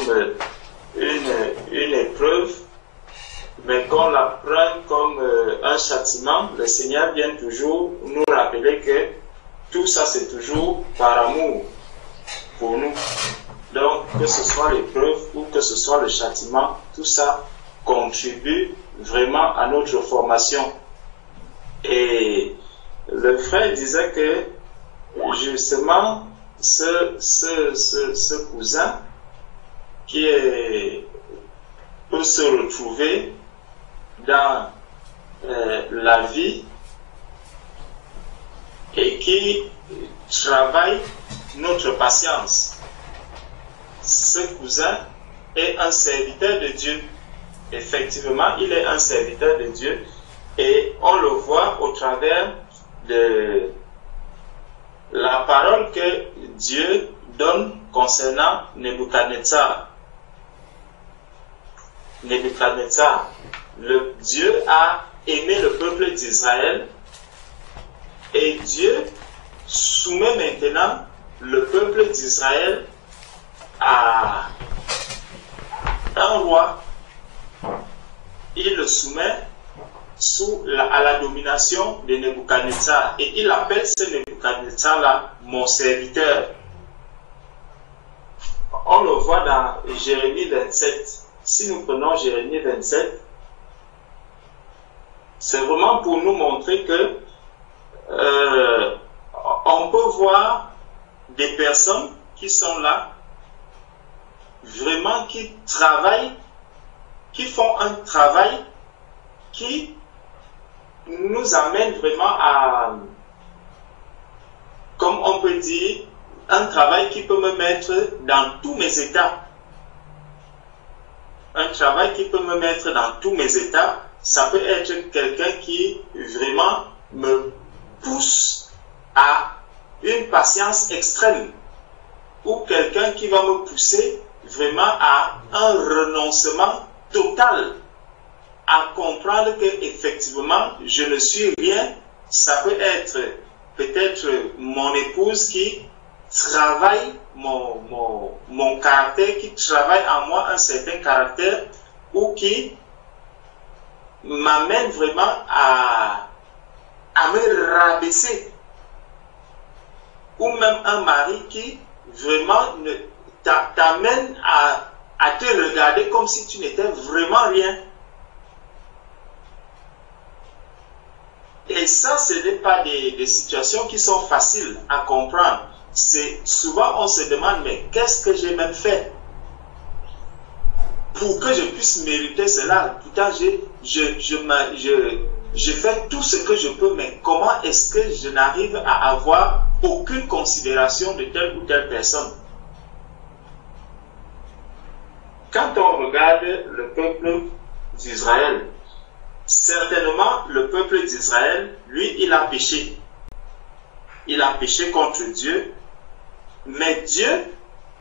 une épreuve, mais qu'on la prenne comme un châtiment, le Seigneur vient toujours nous rappeler que tout ça c'est toujours par amour pour nous. Donc que ce soit l'épreuve ou que ce soit le châtiment, tout ça contribue vraiment à notre formation. Et le frère disait que justement ce cousin peut se retrouver dans la vie et qui travaille notre patience. Ce cousin est un serviteur de Dieu. Effectivement, il est un serviteur de Dieu et on le voit au travers de la parole que Dieu donne concernant Nebuchadnezzar. Nebuchadnezzar, Dieu a aimé le peuple d'Israël et Dieu soumet maintenant le peuple d'Israël à un roi. Il le soumet à la domination de Nebuchadnezzar et il appelle ce Nebuchadnezzar-là mon serviteur. On le voit dans Jérémie 27. Si nous prenons Jérémie 27, c'est vraiment pour nous montrer que on peut voir des personnes qui sont là, vraiment qui travaillent, qui font un travail qui nous amène vraiment à, comme on peut dire, un travail qui peut me mettre dans tous mes états. Un travail qui peut me mettre dans tous mes états, ça peut être quelqu'un qui vraiment me pousse à une patience extrême ou quelqu'un qui va me pousser vraiment à un renoncement total, à comprendre que effectivement je ne suis rien. Ça peut être peut-être mon épouse qui travaille mon caractère, qui travaille en moi un certain caractère, ou qui m'amène vraiment à me rabaisser. Ou même un mari qui vraiment t'amène à te regarder comme si tu n'étais vraiment rien. Et ça, ce n'est pas des situations qui sont faciles à comprendre. Souvent, on se demande, mais qu'est-ce que j'ai même fait pour que je puisse mériter cela? Pourtant, je fais tout ce que je peux, mais comment est-ce que je n'arrive à avoir aucune considération de telle ou telle personne? Quand on regarde le peuple d'Israël, certainement le peuple d'Israël, lui, il a péché. Il a péché contre Dieu, mais Dieu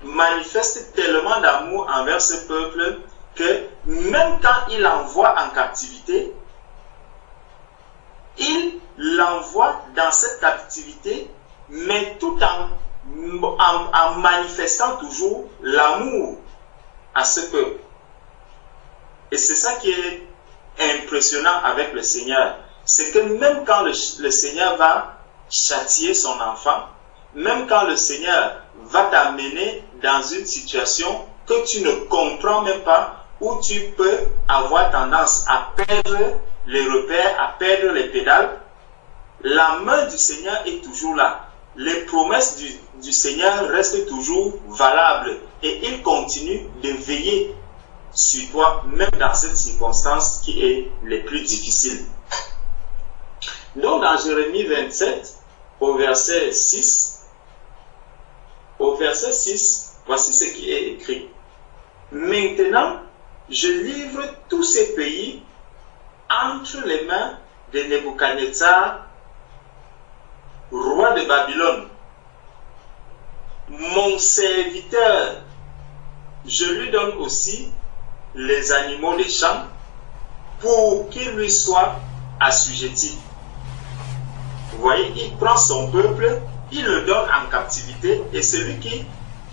manifeste tellement d'amour envers ce peuple que même quand il l'envoie en captivité, il l'envoie dans cette captivité, mais tout en manifestant toujours l'amour à ce peuple. Et c'est ça qui est impressionnant avec le Seigneur. C'est que même quand le Seigneur va châtier son enfant, même quand le Seigneur va t'amener dans une situation que tu ne comprends même pas, où tu peux avoir tendance à perdre les repères, à perdre les pédales, la main du Seigneur est toujours là. Les promesses du Seigneur restent toujours valables et il continue de veiller sur toi, même dans cette circonstance qui est les plus difficiles. Donc dans Jérémie 27, au verset 6, voici ce qui est écrit. Maintenant, je livre tous ces pays entre les mains de Nebuchadnezzar, roi de Babylone. Mon serviteur, je lui donne aussi les animaux des champs pour qu'ils lui soient assujettis. Vous voyez, il prend son peuple, il le donne en captivité, et celui qui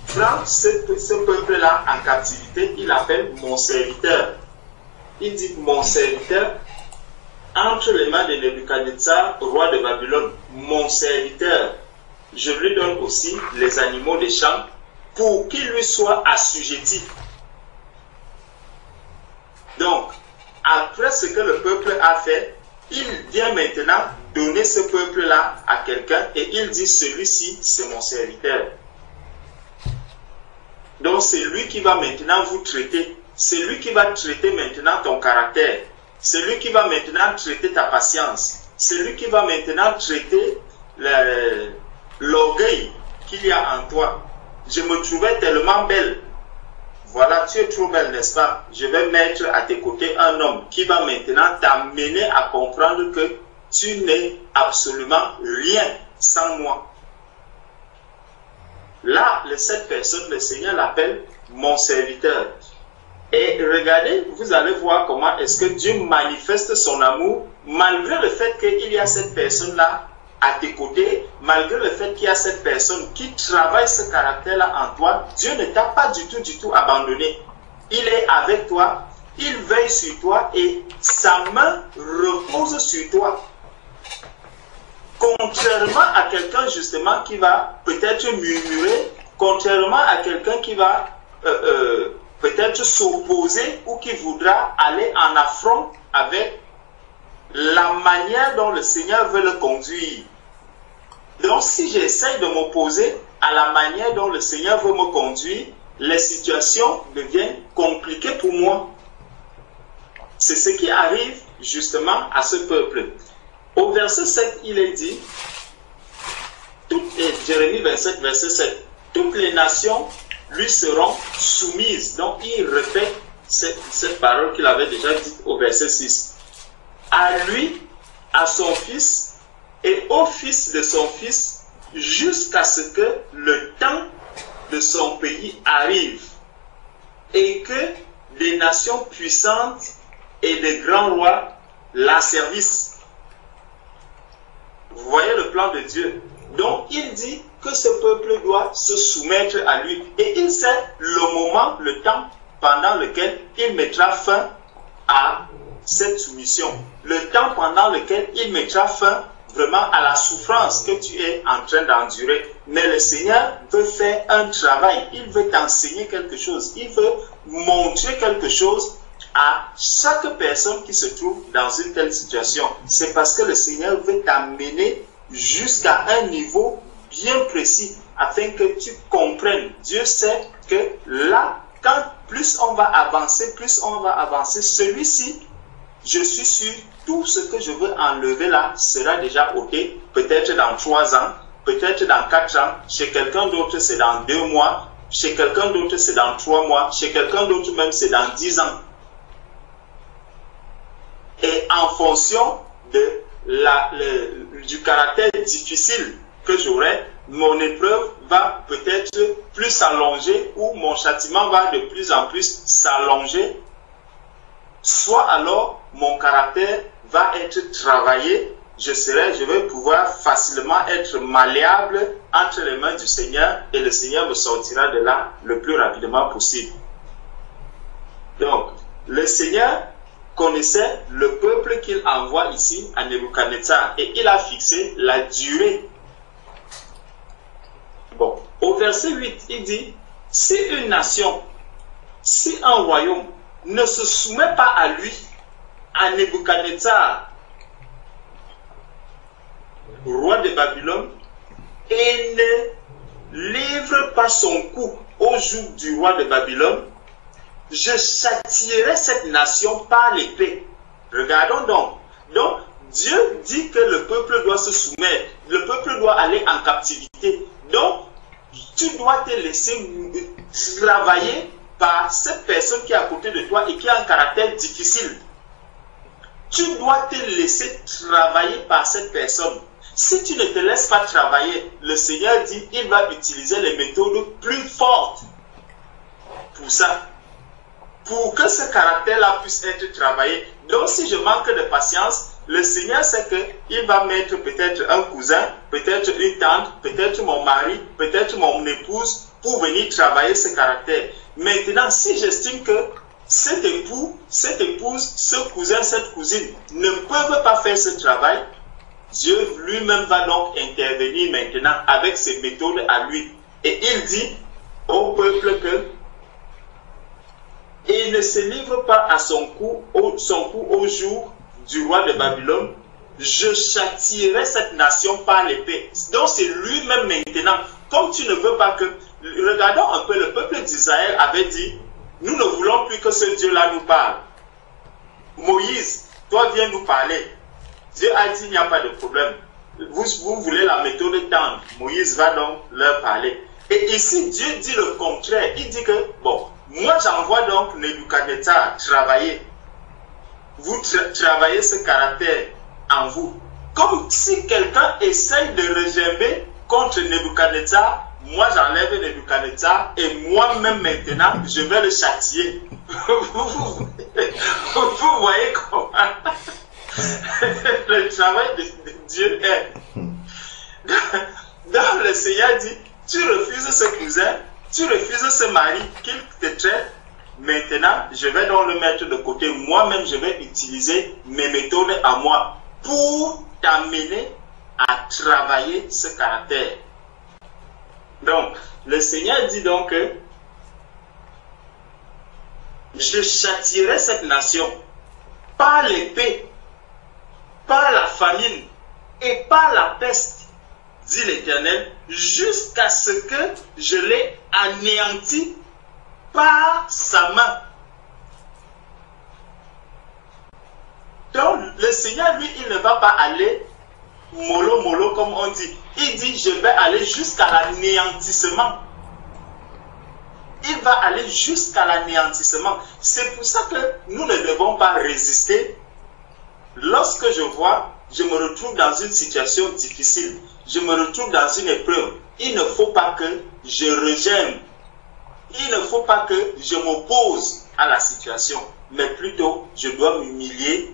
prend ce peuple-là en captivité, il l'appelle mon serviteur. Il dit mon serviteur entre les mains de Nebuchadnezzar, roi de Babylone, mon serviteur. Je lui donne aussi les animaux des champs pour qu'il lui soit assujetti. Donc, après ce que le peuple a fait, il vient maintenant donner ce peuple-là à quelqu'un et il dit, celui-ci, c'est mon serviteur. Donc, c'est lui qui va maintenant vous traiter. C'est lui qui va traiter maintenant ton caractère. C'est lui qui va maintenant traiter ta patience. C'est lui qui va maintenant traiter l'orgueil qu'il y a en toi. Je me trouvais tellement belle. Voilà, tu es trop belle, n'est-ce pas? Je vais mettre à tes côtés un homme qui va maintenant t'amener à comprendre que tu n'es absolument rien sans moi. Là, cette personne, le Seigneur l'appelle mon serviteur. Et regardez, vous allez voir comment est-ce que Dieu manifeste son amour malgré le fait qu'il y a cette personne-là à tes côtés, malgré le fait qu'il y a cette personne qui travaille ce caractère-là en toi. Dieu ne t'a pas du tout abandonné. Il est avec toi, il veille sur toi et sa main repose sur toi. Contrairement à quelqu'un justement qui va peut-être murmurer, contrairement à quelqu'un qui va peut-être s'opposer ou qui voudra aller en affront avec la manière dont le Seigneur veut le conduire. Donc si j'essaie de m'opposer à la manière dont le Seigneur veut me conduire, les situations deviennent compliquées pour moi. C'est ce qui arrive justement à ce peuple. Au verset 7, il est dit, Jérémie 27, verset 7, toutes les nations lui seront soumises. Donc il répète cette parole qu'il avait déjà dite au verset 6. À lui, à son fils et au fils de son fils, jusqu'à ce que le temps de son pays arrive et que des nations puissantes et des grands rois la servissent. Vous voyez le plan de Dieu. Donc, il dit que ce peuple doit se soumettre à lui. Et il sait le moment, le temps pendant lequel il mettra fin à cette soumission. Le temps pendant lequel il mettra fin vraiment à la souffrance que tu es en train d'endurer. Mais le Seigneur veut faire un travail. Il veut t'enseigner quelque chose. Il veut montrer quelque chose à chaque personne qui se trouve dans une telle situation. C'est parce que le Seigneur veut t'amener jusqu'à un niveau bien précis afin que tu comprennes. Dieu sait que là, quand plus on va avancer, celui-ci, je suis sûr, tout ce que je veux enlever là sera déjà ôté, peut-être dans 3 ans, peut-être dans 4 ans, chez quelqu'un d'autre c'est dans 2 mois, chez quelqu'un d'autre c'est dans 3 mois, chez quelqu'un d'autre même c'est dans 10 ans. Et en fonction du caractère difficile que j'aurai, mon épreuve va peut-être plus s'allonger ou mon châtiment va de plus en plus s'allonger. Soit alors mon caractère va être travaillé, je vais pouvoir facilement être malléable entre les mains du Seigneur et le Seigneur me sortira de là le plus rapidement possible. Donc, le Seigneur connaissait le peuple qu'il envoie ici à Nebuchadnezzar et il a fixé la durée. Bon, au verset 8, il dit, si une nation, si un royaume ne se soumet pas à lui, à Nebuchadnezzar, roi de Babylone, et ne livre pas son cou au joug du roi de Babylone, je châtierai cette nation par l'épée. Regardons donc. Donc, Dieu dit que le peuple doit se soumettre, le peuple doit aller en captivité. Donc, tu dois te laisser travailler par cette personne qui est à côté de toi et qui a un caractère difficile. Tu dois te laisser travailler par cette personne. Si tu ne te laisses pas travailler, le Seigneur dit il va utiliser les méthodes plus fortes pour ça. Pour que ce caractère-là puisse être travaillé. Donc si je manque de patience, le Seigneur sait qu'il va mettre peut-être un cousin, peut-être une tante, peut-être mon mari, peut-être mon épouse pour venir travailler ce caractère. Maintenant, si j'estime que cet époux, cette épouse, ce cousin, cette cousine ne peuvent pas faire ce travail, Dieu lui-même va donc intervenir maintenant avec ses méthodes à lui. Et il dit au peuple que il ne se livre pas à son coup au jour du roi de Babylone, je châtierai cette nation par l'épée. Donc c'est lui-même maintenant. Comme tu ne veux pas que... Regardons un peu, le peuple d'Israël avait dit, nous ne voulons plus que ce Dieu-là nous parle. Moïse, toi viens nous parler. Dieu a dit, il n'y a pas de problème. Vous voulez la méthode tendre. Moïse va donc leur parler. Et ici, Dieu dit le contraire. Il dit que, bon, moi j'envoie donc Nebuchadnezzar travailler. Vous travaillez ce caractère en vous. Comme si quelqu'un essaye de regimber contre Nebuchadnezzar, moi j'enlève Nebuchadnezzar et moi-même maintenant je vais le châtier. Vous voyez comment le travail de Dieu est. Donc le Seigneur dit, tu refuses ce cousin, tu refuses ce mari qu'il te traite. Maintenant, je vais donc le mettre de côté. Moi-même, je vais utiliser mes méthodes à moi pour t'amener à travailler ce caractère. Donc, le Seigneur dit donc que je châtierai cette nation par l'épée, par la famine et par la peste, dit l'Éternel, jusqu'à ce que je l'ai anéanti par sa main. Donc, le Seigneur, lui, il ne va pas aller mollo mollo comme on dit. Il dit, je vais aller jusqu'à l'anéantissement. Il va aller jusqu'à l'anéantissement. C'est pour ça que nous ne devons pas résister. Lorsque je me retrouve dans une situation difficile, je me retrouve dans une épreuve, il ne faut pas que je rejette. Il ne faut pas que je m'oppose à la situation, mais plutôt je dois m'humilier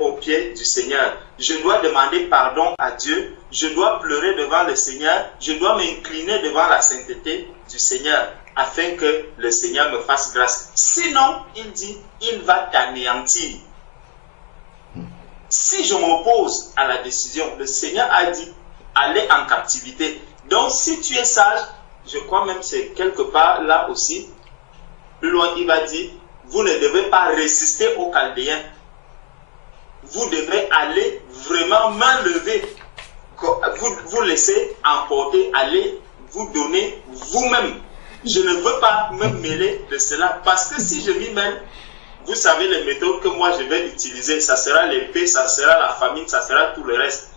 aux pieds du Seigneur. je dois demander pardon à Dieu, je dois pleurer devant le Seigneur, je dois m'incliner devant la sainteté du Seigneur, afin que le Seigneur me fasse grâce. Sinon, il dit, il va t'anéantir. Si je m'oppose à la décision, le Seigneur a dit, allez en captivité. Donc, si tu es sage, je crois même c'est quelque part là aussi, plus loin, il va dire, vous ne devez pas résister aux Chaldéens. Vous devez aller vraiment main levée, vous laisser emporter, aller vous donner vous-même. Je ne veux pas me mêler de cela, parce que si je m'y mêle, vous savez les méthodes que moi je vais utiliser, ça sera l'épée, ça sera la famine, ça sera tout le reste.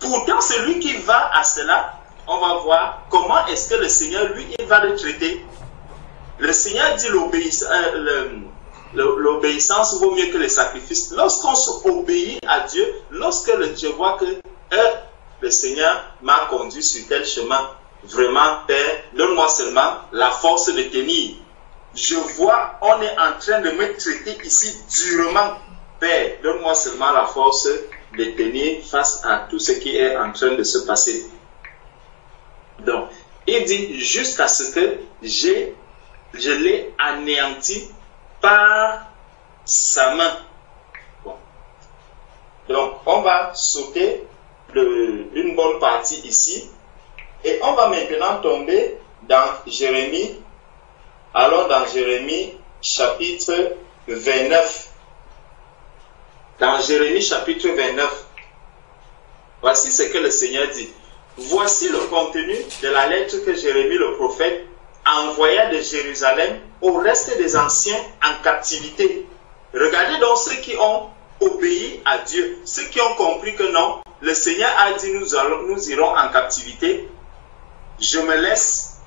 Pourtant, celui qui va à cela, on va voir comment est-ce que le Seigneur, lui, il va le traiter. Le Seigneur dit l'obéissance vaut mieux que les sacrifices. Lorsqu'on s'obéit à Dieu, lorsque je vois que le Seigneur m'a conduit sur tel chemin, vraiment, Père, donne-moi seulement la force de tenir. Je vois, on est en train de me traiter ici durement. Père, donne-moi seulement la force de tenir face à tout ce qui est en train de se passer. Donc, il dit jusqu'à ce que je l'ai anéanti par sa main. Bon. Donc, on va sauter une bonne partie ici. Et on va maintenant tomber dans Jérémie. Allons dans Jérémie chapitre 29. Dans Jérémie chapitre 29. Voici ce que le Seigneur dit. Voici le contenu de la lettre que Jérémie le prophète envoya de Jérusalem au reste des anciens en captivité. Regardez donc ceux qui ont obéi à Dieu, ceux qui ont compris que non, le Seigneur a dit nous irons en captivité. Je me laisse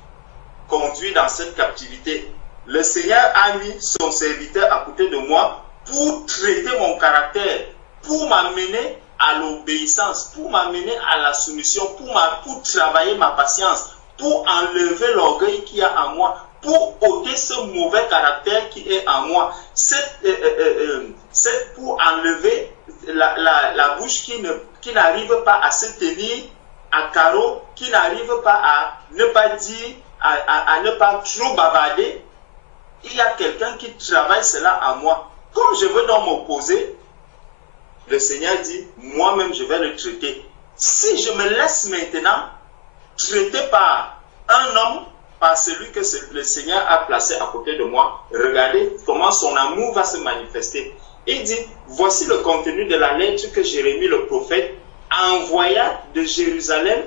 conduire dans cette captivité. Le Seigneur a mis son serviteur à côté de moi pour traiter mon caractère, pour m'amener à l'obéissance, pour m'amener à la soumission, pour travailler ma patience, pour enlever l'orgueil qu'il y a en moi, pour ôter ce mauvais caractère qui est en moi, pour enlever la bouche qui n'arrive pas à se tenir à carreau, qui n'arrive pas à ne pas dire, à ne pas trop bavarder. Il y a quelqu'un qui travaille cela en moi. Comme je veux donc m'opposer, le Seigneur dit, moi-même je vais le traiter. Si je me laisse maintenant traiter par un homme, par celui que le Seigneur a placé à côté de moi, regardez comment son amour va se manifester. Il dit, voici le contenu de la lettre que Jérémie le prophète envoya de Jérusalem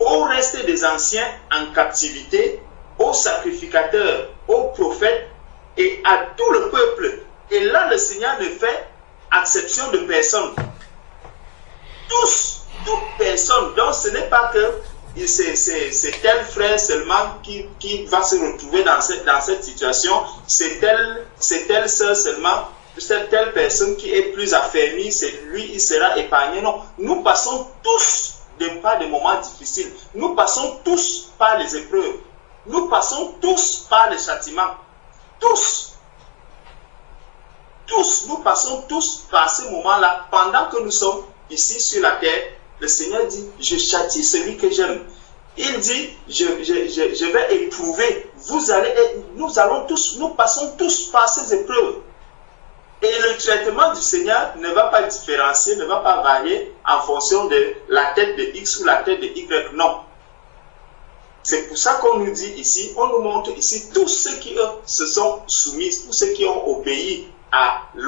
au reste des anciens en captivité, aux sacrificateurs, aux prophètes et à tout le peuple. Et là, le Seigneur ne fait exception de personne. Toute personne. Donc, ce n'est pas que c'est tel frère seulement qui va se retrouver dans cette situation. C'est telle sœur seulement. C'est telle personne qui est plus affermie. C'est lui, il sera épargné. Non. Nous passons tous par des moments difficiles. Nous passons tous par les épreuves. Nous passons tous par les châtiments. Tous, nous passons tous par ces moments-là. Pendant que nous sommes ici sur la terre, le Seigneur dit, je châtie celui que j'aime. Il dit, je vais éprouver. Nous passons tous par ces épreuves. Et le traitement du Seigneur ne va pas différencier, ne va pas varier en fonction de la tête de X ou la tête de Y. Non. C'est pour ça qu'on nous dit ici, on nous montre ici tous ceux qui se sont soumis, tous ceux qui ont obéi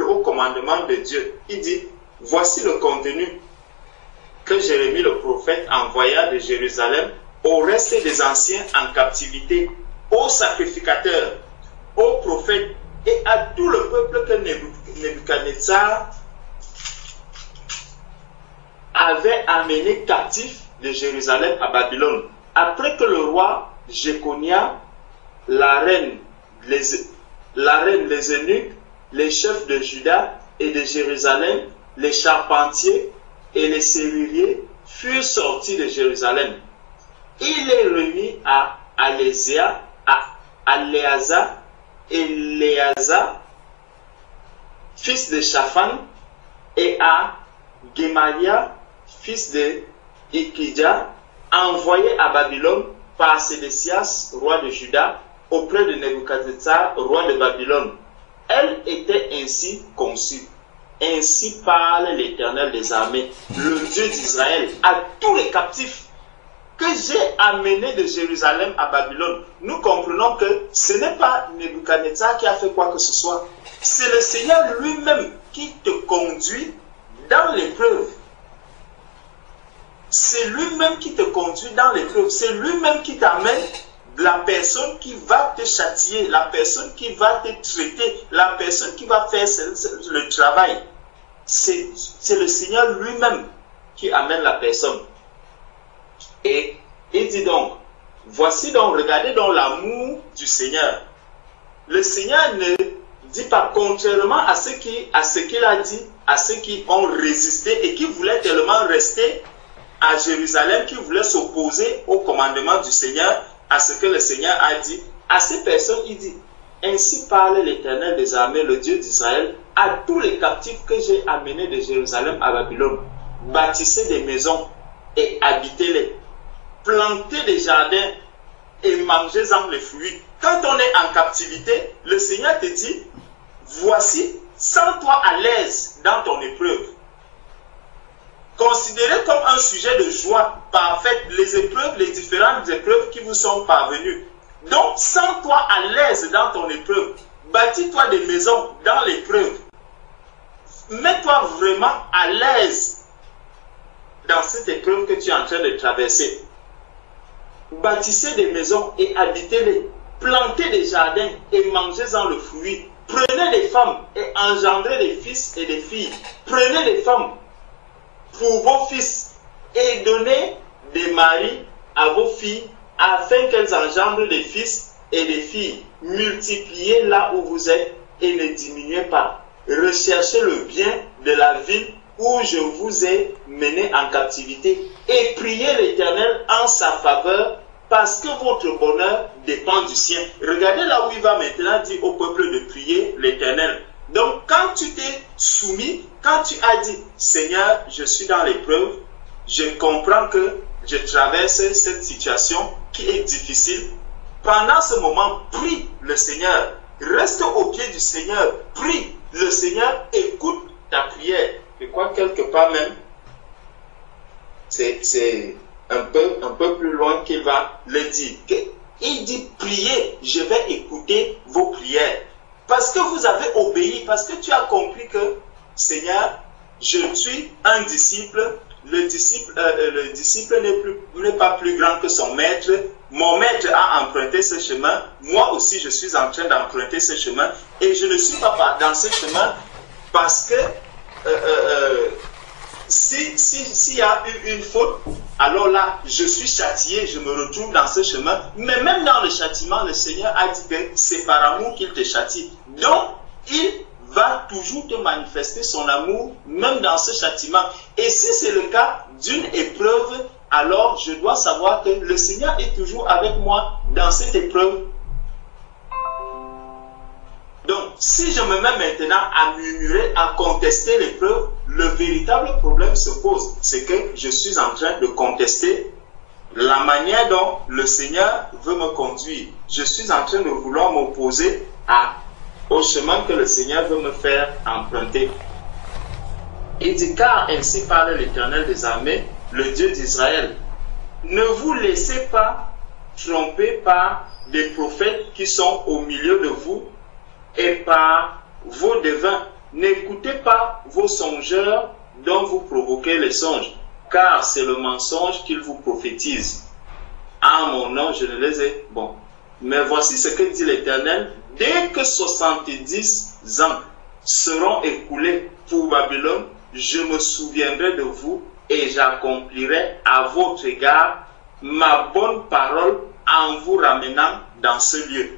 au commandement de Dieu. Il dit, voici le contenu que Jérémie le prophète envoya de Jérusalem au reste des anciens en captivité, aux sacrificateurs, aux prophètes et à tout le peuple que Nebuchadnezzar avait amené captif de Jérusalem à Babylone. Après que le roi Jéconia, la reine, les eunuques, les chefs de Juda et de Jérusalem, les charpentiers et les serruriers furent sortis de Jérusalem, il est remis à Éléazar, fils de Shaphan, et à Gemaria, fils de Ikidja, envoyé à Babylone par Sédécias, roi de Juda, auprès de Nebuchadnezzar, roi de Babylone. Elle était ainsi conçue. Ainsi parle l'Éternel des armées, le Dieu d'Israël, à tous les captifs que j'ai amenés de Jérusalem à Babylone. Nous comprenons que ce n'est pas Nebuchadnezzar qui a fait quoi que ce soit. C'est le Seigneur lui-même qui te conduit dans l'épreuve. C'est lui-même qui te conduit dans l'épreuve. C'est lui-même qui t'amène la personne qui va te châtier, la personne qui va te traiter, la personne qui va faire le travail. C'est le Seigneur lui-même qui amène la personne. Et il dit donc, voici donc, regardez donc l'amour du Seigneur. Le Seigneur ne dit pas, contrairement à ce qu'il a dit, à ceux qui ont résisté et qui voulaient tellement rester à Jérusalem, qui voulaient s'opposer au commandement du Seigneur, à ce que le Seigneur a dit, à ces personnes, il dit, ainsi parle l'Éternel des armées, le Dieu d'Israël, à tous les captifs que j'ai amenés de Jérusalem à Babylone. Bâtissez des maisons et habitez-les. Plantez des jardins et mangez-en les fruits. Quand on est en captivité, le Seigneur te dit, voici, sens-toi à l'aise dans ton épreuve. Considérez comme un sujet de joie parfaite les épreuves, les différentes épreuves qui vous sont parvenues. Donc, sens-toi à l'aise dans ton épreuve. Bâtis-toi des maisons dans l'épreuve. Mets-toi vraiment à l'aise dans cette épreuve que tu es en train de traverser. Bâtissez des maisons et habitez-les. Plantez des jardins et mangez-en le fruit. Prenez des femmes et engendrez des fils et des filles. Prenez des femmes pour vos fils et donnez des maris à vos filles afin qu'elles engendrent des fils et des filles. Multipliez là où vous êtes et ne diminuez pas. Recherchez le bien de la ville où je vous ai mené en captivité et priez l'Éternel en sa faveur parce que votre bonheur dépend du sien. Regardez là où il va maintenant dire au peuple de prier l'Éternel. Donc quand tu t'es soumis, quand tu as dit Seigneur, je suis dans l'épreuve, je comprends que je traverse cette situation qui est difficile. Pendant ce moment, prie le Seigneur. Reste au pied du Seigneur. Prie le Seigneur. Écoute ta prière. Et quoi, quelque part même, c'est un peu plus loin qu'il va le dire. Il dit priez, je vais écouter vos prières. Parce que vous avez obéi, parce que tu as compris que Seigneur, je suis un disciple. Le disciple n'est pas plus grand que son maître. Mon maître a emprunté ce chemin. Moi aussi, je suis en train d'emprunter ce chemin. Et je ne suis pas dans ce chemin parce que s'il y a eu une faute, alors là, je suis châtié, je me retrouve dans ce chemin. Mais même dans le châtiment, le Seigneur a dit que c'est par amour qu'il te châtie. Donc, il va toujours te manifester son amour, même dans ce châtiment. Et si c'est le cas d'une épreuve, alors je dois savoir que le Seigneur est toujours avec moi dans cette épreuve. Donc, si je me mets maintenant à murmurer, à contester l'épreuve, le véritable problème se pose. C'est que je suis en train de contester la manière dont le Seigneur veut me conduire. Je suis en train de vouloir m'opposer au chemin que le Seigneur veut me faire emprunter. Il dit, car ainsi parle l'Éternel des armées, le Dieu d'Israël. Ne vous laissez pas tromper par des prophètes qui sont au milieu de vous et par vos devins. N'écoutez pas vos songeurs dont vous provoquez les songes, car c'est le mensonge qu'ils vous prophétisent. À mon nom, je ne les ai... Bon. Mais voici ce que dit l'Éternel. Dès que 70 ans seront écoulés pour Babylone, je me souviendrai de vous et j'accomplirai à votre égard ma bonne parole en vous ramenant dans ce lieu.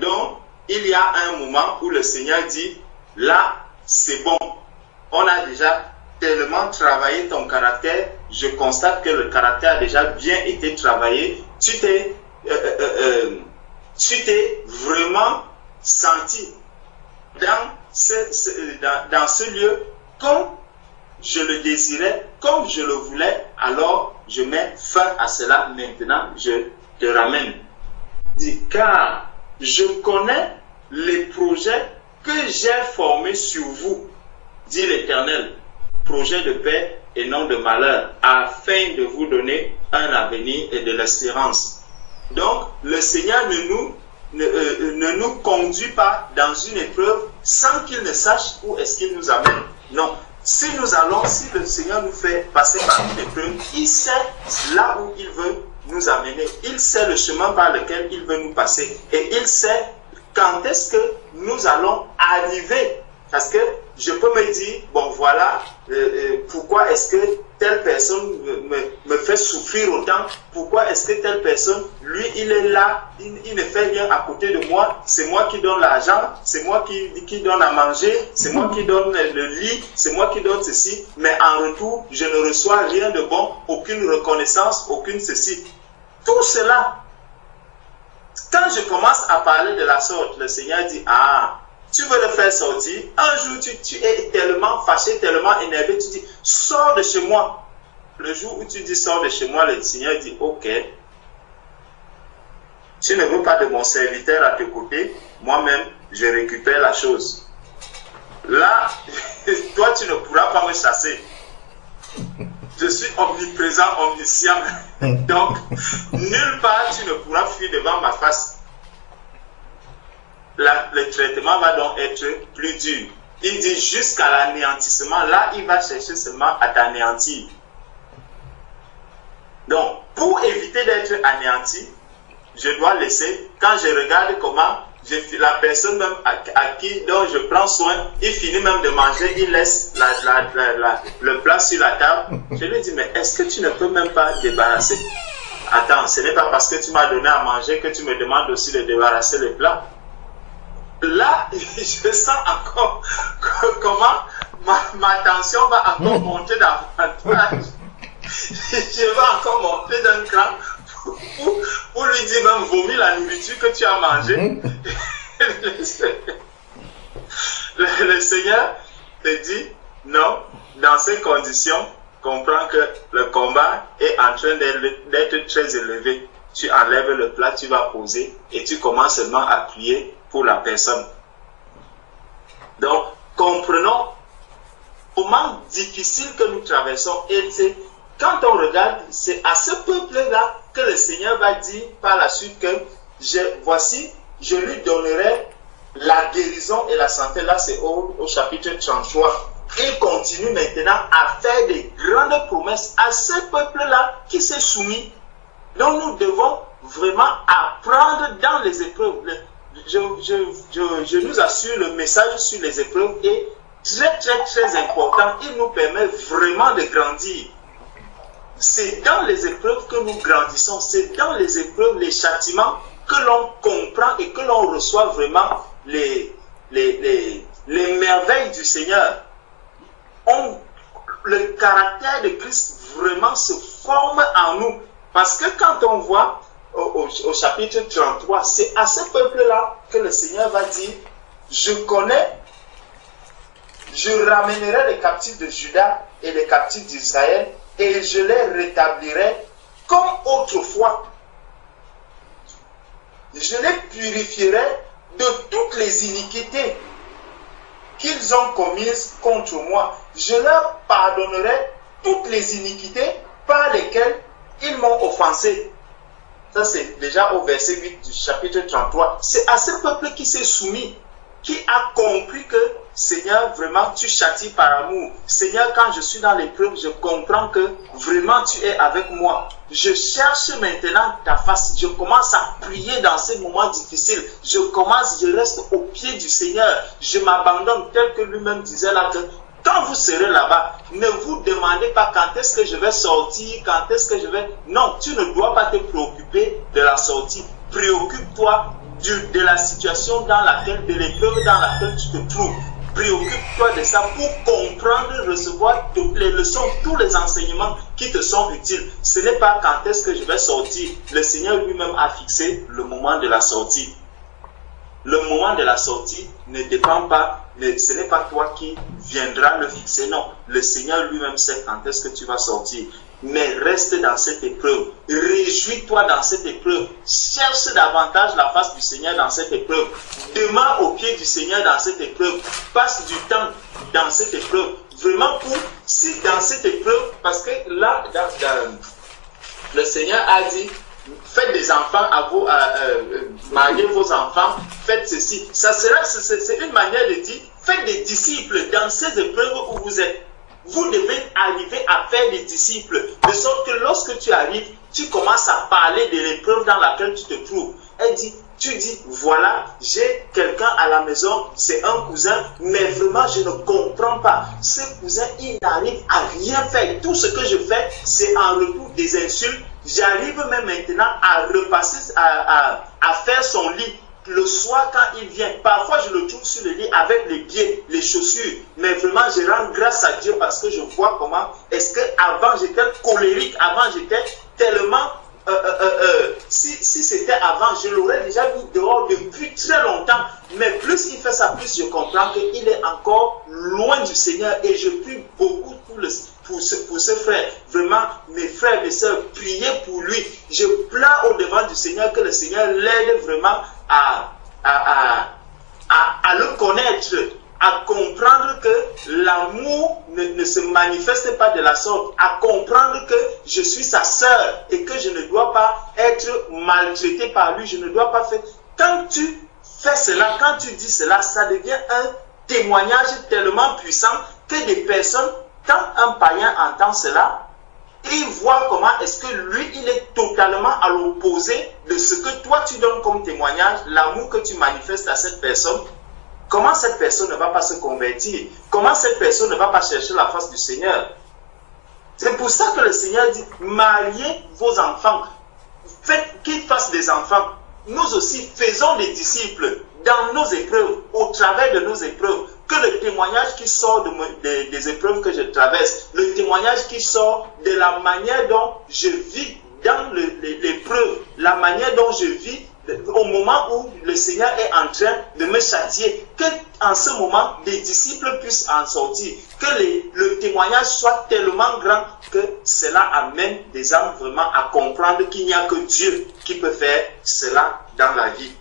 Donc, il y a un moment où le Seigneur dit, là, c'est bon. On a déjà tellement travaillé ton caractère. Je constate que le caractère a déjà bien été travaillé. Tu t'es vraiment senti dans dans ce lieu comme je le désirais, comme je le voulais, alors je mets fin à cela. Maintenant, je te ramène. Dit, car je connais les projets que j'ai formés sur vous, dit l'Éternel, projets de paix et non de malheur, afin de vous donner un avenir et de l'espérance. Donc, le Seigneur ne nous conduit pas dans une épreuve sans qu'il ne sache où est-ce qu'il nous amène. Non. Si le Seigneur nous fait passer par une épreuve, il sait là où il veut nous amener. Il sait le chemin par lequel il veut nous passer. Et il sait quand est-ce que nous allons arriver. Parce que je peux me dire, bon voilà, pourquoi est-ce que telle personne me fait souffrir autant? Pourquoi est-ce que telle personne, lui, il est là, il ne fait rien à côté de moi? C'est moi qui donne l'argent, c'est moi qui donne à manger, c'est moi qui donne le lit, c'est moi qui donne ceci. Mais en retour, je ne reçois rien de bon, aucune reconnaissance, aucune ceci. Tout cela, quand je commence à parler de la sorte, le Seigneur dit, ah, tu veux le faire sortir, un jour tu es tellement fâché, tellement énervé, tu dis, sors de chez moi. Le jour où tu dis, sors de chez moi, le Seigneur dit, ok, tu ne veux pas de mon serviteur à tes côtés, moi-même, je récupère la chose. Là, toi, tu ne pourras pas me chasser. Je suis omniprésent, omniscient, donc, nulle part tu ne pourras fuir devant ma face. Le traitement va donc être plus dur. Il dit jusqu'à l'anéantissement. Là, il va chercher seulement à t'anéantir. Donc, pour éviter d'être anéanti, je dois laisser, quand je regarde comment la personne même dont je prends soin, il finit même de manger, il laisse le plat sur la table. Je lui dis, mais est-ce que tu ne peux même pas débarrasser? Attends, ce n'est pas parce que tu m'as donné à manger que tu me demandes aussi de débarrasser le plat. Là, je sens encore comment ma tension va encore monter davantage. Je vais encore monter d'un cran pour lui dire même vomir la nourriture que tu as mangée. Le Seigneur te dit non, dans ces conditions, comprends que le combat est en train d'être très élevé. Tu enlèves le plat, tu vas poser et tu commences seulement à prier pour la personne. Donc, comprenons comment difficile que nous traversons. Et quand on regarde, c'est à ce peuple-là que le Seigneur va dire par la suite que voici, je lui donnerai la guérison et la santé. Là, c'est au chapitre 33. Il continue maintenant à faire des grandes promesses à ce peuple-là qui s'est soumis. Donc, nous devons vraiment apprendre dans les épreuves. Je nous assure, le message sur les épreuves est très important. Il nous permet vraiment de grandir. C'est dans les épreuves que nous grandissons. C'est dans les épreuves, les châtiments que l'on comprend et que l'on reçoit vraiment les merveilles du Seigneur. Le caractère de Christ vraiment se forme en nous. Parce que quand on voit au chapitre 33, c'est à ce peuple-là que le Seigneur va dire, je connais, je ramènerai les captifs de Juda et les captifs d'Israël et je les rétablirai comme autrefois. Je les purifierai de toutes les iniquités qu'ils ont commises contre moi. Je leur pardonnerai toutes les iniquités par lesquelles ils m'ont offensé. Ça, c'est déjà au verset 8 du chapitre 33. C'est à ce peuple qui s'est soumis, qui a compris que, Seigneur, vraiment, tu châties par amour. Seigneur, quand je suis dans l'épreuve, je comprends que vraiment tu es avec moi. Je cherche maintenant ta face. Je commence à prier dans ces moments difficiles. Je reste au pied du Seigneur. Je m'abandonne tel que lui-même disait là que quand vous serez là-bas, ne vous demandez pas quand est-ce que je vais sortir, quand est-ce que je vais... Non, tu ne dois pas te préoccuper de la sortie. Préoccupe-toi de la situation dans laquelle, de l'épreuve dans laquelle tu te trouves. Préoccupe-toi de ça pour comprendre, recevoir toutes les leçons, tous les enseignements qui te sont utiles. Ce n'est pas quand est-ce que je vais sortir. Le Seigneur lui-même a fixé le moment de la sortie. Le moment de la sortie ne dépend pas ce n'est pas toi qui viendras le fixer, non. Le Seigneur lui-même sait quand est-ce que tu vas sortir. Mais reste dans cette épreuve. Réjouis-toi dans cette épreuve. Cherche davantage la face du Seigneur dans cette épreuve. Demeure au pied du Seigneur dans cette épreuve. Passe du temps dans cette épreuve. Vraiment si dans cette épreuve, parce que là, le Seigneur a dit, faites des enfants à vos, mariez vos enfants, faites ceci. C'est une manière de dire, faites des disciples dans ces épreuves où vous êtes. Vous devez arriver à faire des disciples, de sorte que lorsque tu arrives, tu commences à parler de l'épreuve dans laquelle tu te trouves. Tu dis, voilà, j'ai quelqu'un à la maison, c'est un cousin, mais vraiment je ne comprends pas. Ce cousin, il n'arrive à rien faire. Tout ce que je fais, c'est en retour des insultes. J'arrive même maintenant à repasser, à faire son lit. Le soir, quand il vient, parfois je le trouve sur le lit avec les pieds, les chaussures. Mais vraiment, je rends grâce à Dieu parce que je vois comment est-ce qu'avant j'étais colérique, avant j'étais tellement... si c'était avant, je l'aurais déjà mis dehors depuis très longtemps. Mais plus il fait ça, plus je comprends qu'il est encore loin du Seigneur. Et je prie beaucoup pour ce frère. Vraiment, mes frères et sœurs, priez pour lui. Je pleure au devant du Seigneur que le Seigneur l'aide vraiment à le connaître, à comprendre que l'amour ne se manifeste pas de la sorte, à comprendre que je suis sa sœur et que je ne dois pas être maltraité par lui, je ne dois pas faire. Quand tu fais cela, quand tu dis cela, ça devient un témoignage tellement puissant que des personnes, quand un païen entend cela, il voit comment est-ce que lui, il est totalement à l'opposé de ce que toi tu donnes comme témoignage, l'amour que tu manifestes à cette personne. Comment cette personne ne va pas se convertir? Comment cette personne ne va pas chercher la face du Seigneur? C'est pour ça que le Seigneur dit, mariez vos enfants, faites qu'ils fassent des enfants. Nous aussi faisons des disciples dans nos épreuves, au travers de nos épreuves. Que le témoignage qui sort des épreuves que je traverse, le témoignage qui sort de la manière dont je vis dans l'épreuve, la manière dont je vis au moment où le Seigneur est en train de me châtier, qu'en ce moment, des disciples puissent en sortir, que le témoignage soit tellement grand que cela amène des âmes vraiment à comprendre qu'il n'y a que Dieu qui peut faire cela dans la vie.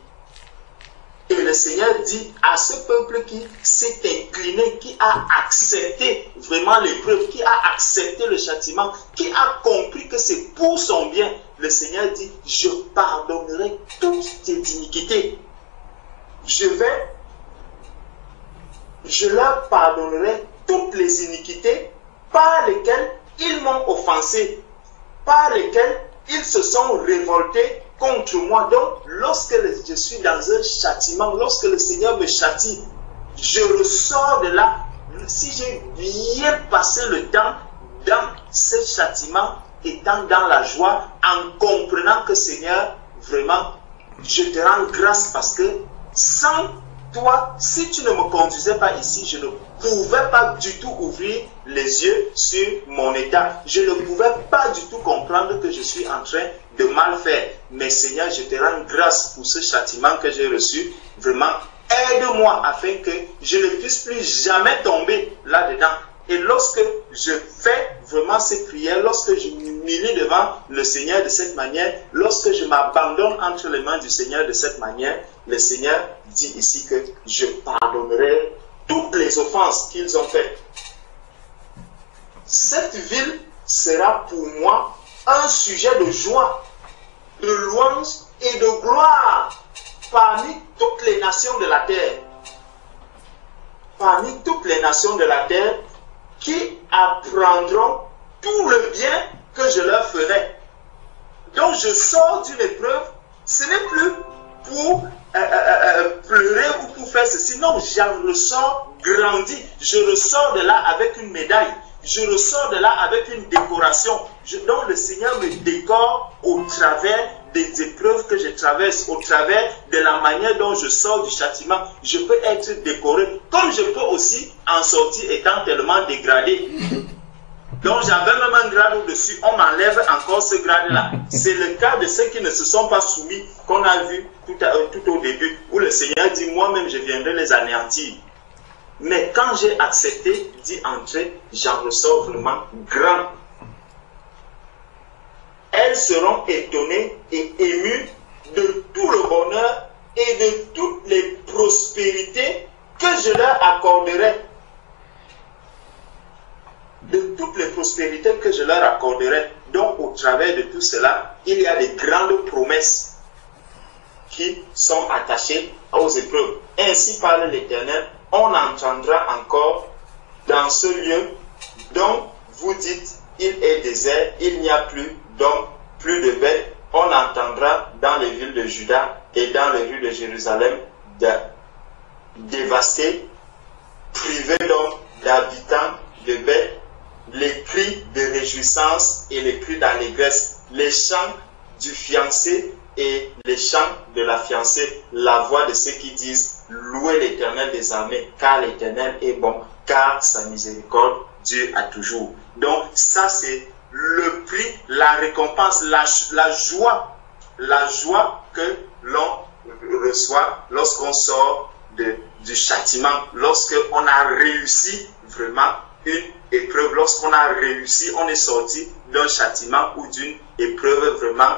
Et le Seigneur dit à ce peuple qui s'est incliné, qui a accepté vraiment l'épreuve, qui a accepté le châtiment, qui a compris que c'est pour son bien, le Seigneur dit, je pardonnerai toutes tes iniquités. Je leur pardonnerai toutes les iniquités par lesquelles ils m'ont offensé, par lesquelles ils se sont révoltés contre moi. Donc, lorsque je suis dans un châtiment, lorsque le Seigneur me châtie, je ressors de là. Si j'ai bien passé le temps dans ce châtiment, étant dans la joie, en comprenant que Seigneur, vraiment, je te rends grâce parce que sans toi, si tu ne me conduisais pas ici, je ne pouvais pas du tout ouvrir les yeux sur mon état. Je ne pouvais pas du tout comprendre que je suis en train de mal faire. Mais Seigneur, je te rends grâce pour ce châtiment que j'ai reçu. Vraiment, aide-moi afin que je ne puisse plus jamais tomber là-dedans. Et lorsque je fais vraiment ces prières, lorsque je m'humilie devant le Seigneur de cette manière, lorsque je m'abandonne entre les mains du Seigneur de cette manière, le Seigneur dit ici que je pardonnerai toutes les offenses qu'ils ont faites. Cette ville sera pour moi un sujet de joie, de louange et de gloire parmi toutes les nations de la terre. Parmi toutes les nations de la terre qui apprendront tout le bien que je leur ferai. Donc je sors d'une épreuve, ce n'est plus pour pleurer ou pour faire ceci. Non, j'en ressors grandi. Je ressors de là avec une médaille. Je ressors de là avec une décoration. Donc le Seigneur me décore au travers des épreuves que je traverse, au travers de la manière dont je sors du châtiment. Je peux être décoré, comme je peux aussi en sortir étant tellement dégradé. Donc j'avais même un grade au-dessus, on m'enlève encore ce grade-là. C'est le cas de ceux qui ne se sont pas soumis, qu'on a vu tout au début, où le Seigneur dit, moi-même je viendrai les anéantir. Mais quand j'ai accepté d'y entrer, j'en ressors vraiment grand. Elles seront étonnées et émues de tout le bonheur et de toutes les prospérités que je leur accorderai. De toutes les prospérités que je leur accorderai. Donc, au travers de tout cela, il y a des grandes promesses qui sont attachées aux épreuves. Ainsi parle l'Éternel, on entendra encore dans ce lieu dont vous dites, il est désert, il n'y a plus d'hommes, plus de bêtes. On entendra dans les villes de Juda et dans les rues de Jérusalem dévastées, privées d'hommes, d'habitants, de bêtes, les cris de réjouissance et les cris d'allégresse, les chants du fiancé et les chants de la fiancée, la voix de ceux qui disent « Louez l'Éternel des armées, car l'Éternel est bon, car sa miséricorde Dieu a toujours. » Donc ça c'est le prix, la récompense, la joie que l'on reçoit lorsqu'on sort du châtiment, lorsqu'on a réussi vraiment une épreuve, lorsqu'on a réussi, on est sorti d'un châtiment ou d'une épreuve vraiment,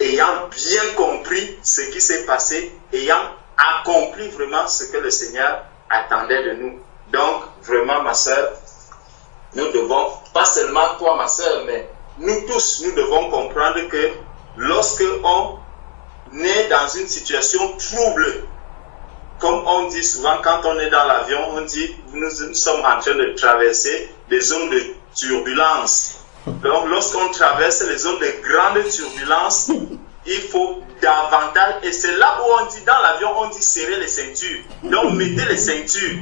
ayant bien compris ce qui s'est passé, ayant accompli vraiment ce que le Seigneur attendait de nous. Donc, vraiment, ma soeur, nous devons, pas seulement toi, ma soeur, mais nous tous, nous devons comprendre que lorsque on est dans une situation trouble, comme on dit souvent quand on est dans l'avion, on dit nous sommes en train de traverser des zones de turbulence. Donc lorsqu'on traverse les zones de grande turbulence, il faut davantage, et c'est là où on dit dans l'avion, on dit serrer les ceintures. Donc mettez les ceintures.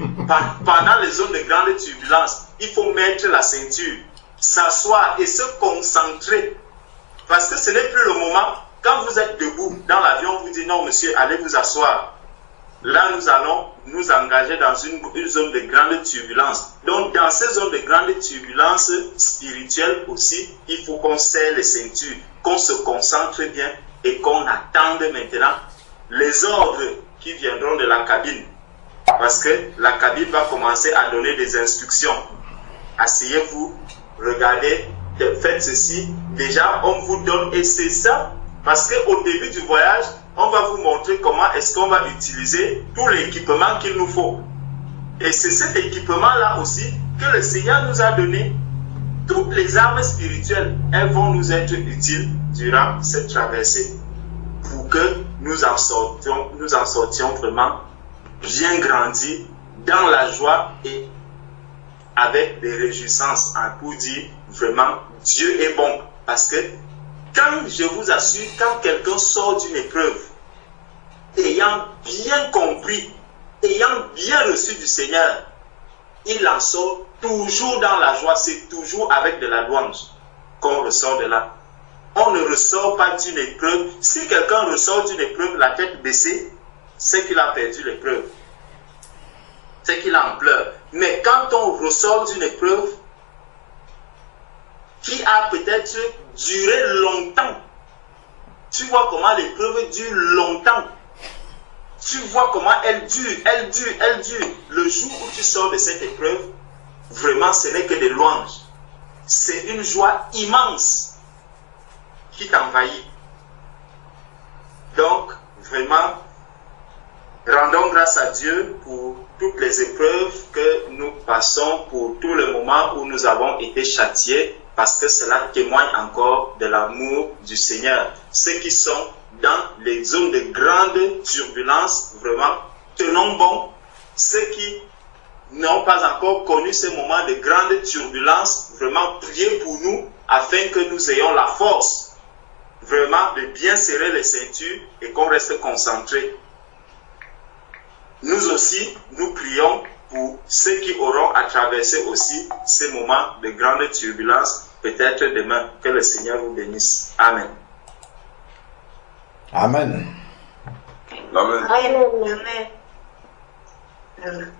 Pendant les zones de grande turbulence, il faut mettre la ceinture, s'asseoir et se concentrer. Parce que ce n'est plus le moment, quand vous êtes debout dans l'avion, on vous dit non monsieur, allez vous asseoir. Là, nous allons nous engager dans une zone de grande turbulence. Donc, dans ces zones de grande turbulence spirituelle aussi, il faut qu'on serre les ceintures, qu'on se concentre bien et qu'on attende maintenant les ordres qui viendront de la cabine. Parce que la cabine va commencer à donner des instructions. Asseyez-vous, regardez, faites ceci. Déjà, on vous donne, et c'est ça, parce qu'au début du voyage, on va vous montrer comment est-ce qu'on va utiliser tout l'équipement qu'il nous faut. Et c'est cet équipement-là aussi que le Seigneur nous a donné. Toutes les armes spirituelles, elles vont nous être utiles durant cette traversée pour que nous en sortions vraiment bien grandis dans la joie et avec des réjouissances pour dire vraiment Dieu est bon. Parce que quand je vous assure, quand quelqu'un sort d'une épreuve, ayant bien compris, ayant bien reçu du Seigneur, il en sort toujours dans la joie, c'est toujours avec de la louange qu'on ressort de là. On ne ressort pas d'une épreuve. Si quelqu'un ressort d'une épreuve, la tête baissée, c'est qu'il a perdu l'épreuve. C'est qu'il en pleure. Mais quand on ressort d'une épreuve qui a peut-être duré longtemps, tu vois comment l'épreuve dure longtemps. Tu vois comment elle dure, elle dure, elle dure. Le jour où tu sors de cette épreuve, vraiment ce n'est que des louanges. C'est une joie immense qui t'envahit. Donc, vraiment, rendons grâce à Dieu pour toutes les épreuves que nous passons, pour tout le moment où nous avons été châtiés, parce que cela témoigne encore de l'amour du Seigneur. Ceux qui sont dans les zones de grande turbulence, vraiment, tenons bon. Ceux qui n'ont pas encore connu ces moments de grande turbulence, vraiment, priez pour nous, afin que nous ayons la force, vraiment, de bien serrer les ceintures et qu'on reste concentrés. Nous aussi, nous prions pour ceux qui auront à traverser aussi ces moments de grande turbulence, peut-être demain. Que le Seigneur vous bénisse. Amen. Amen. Amen. Amen. Amen.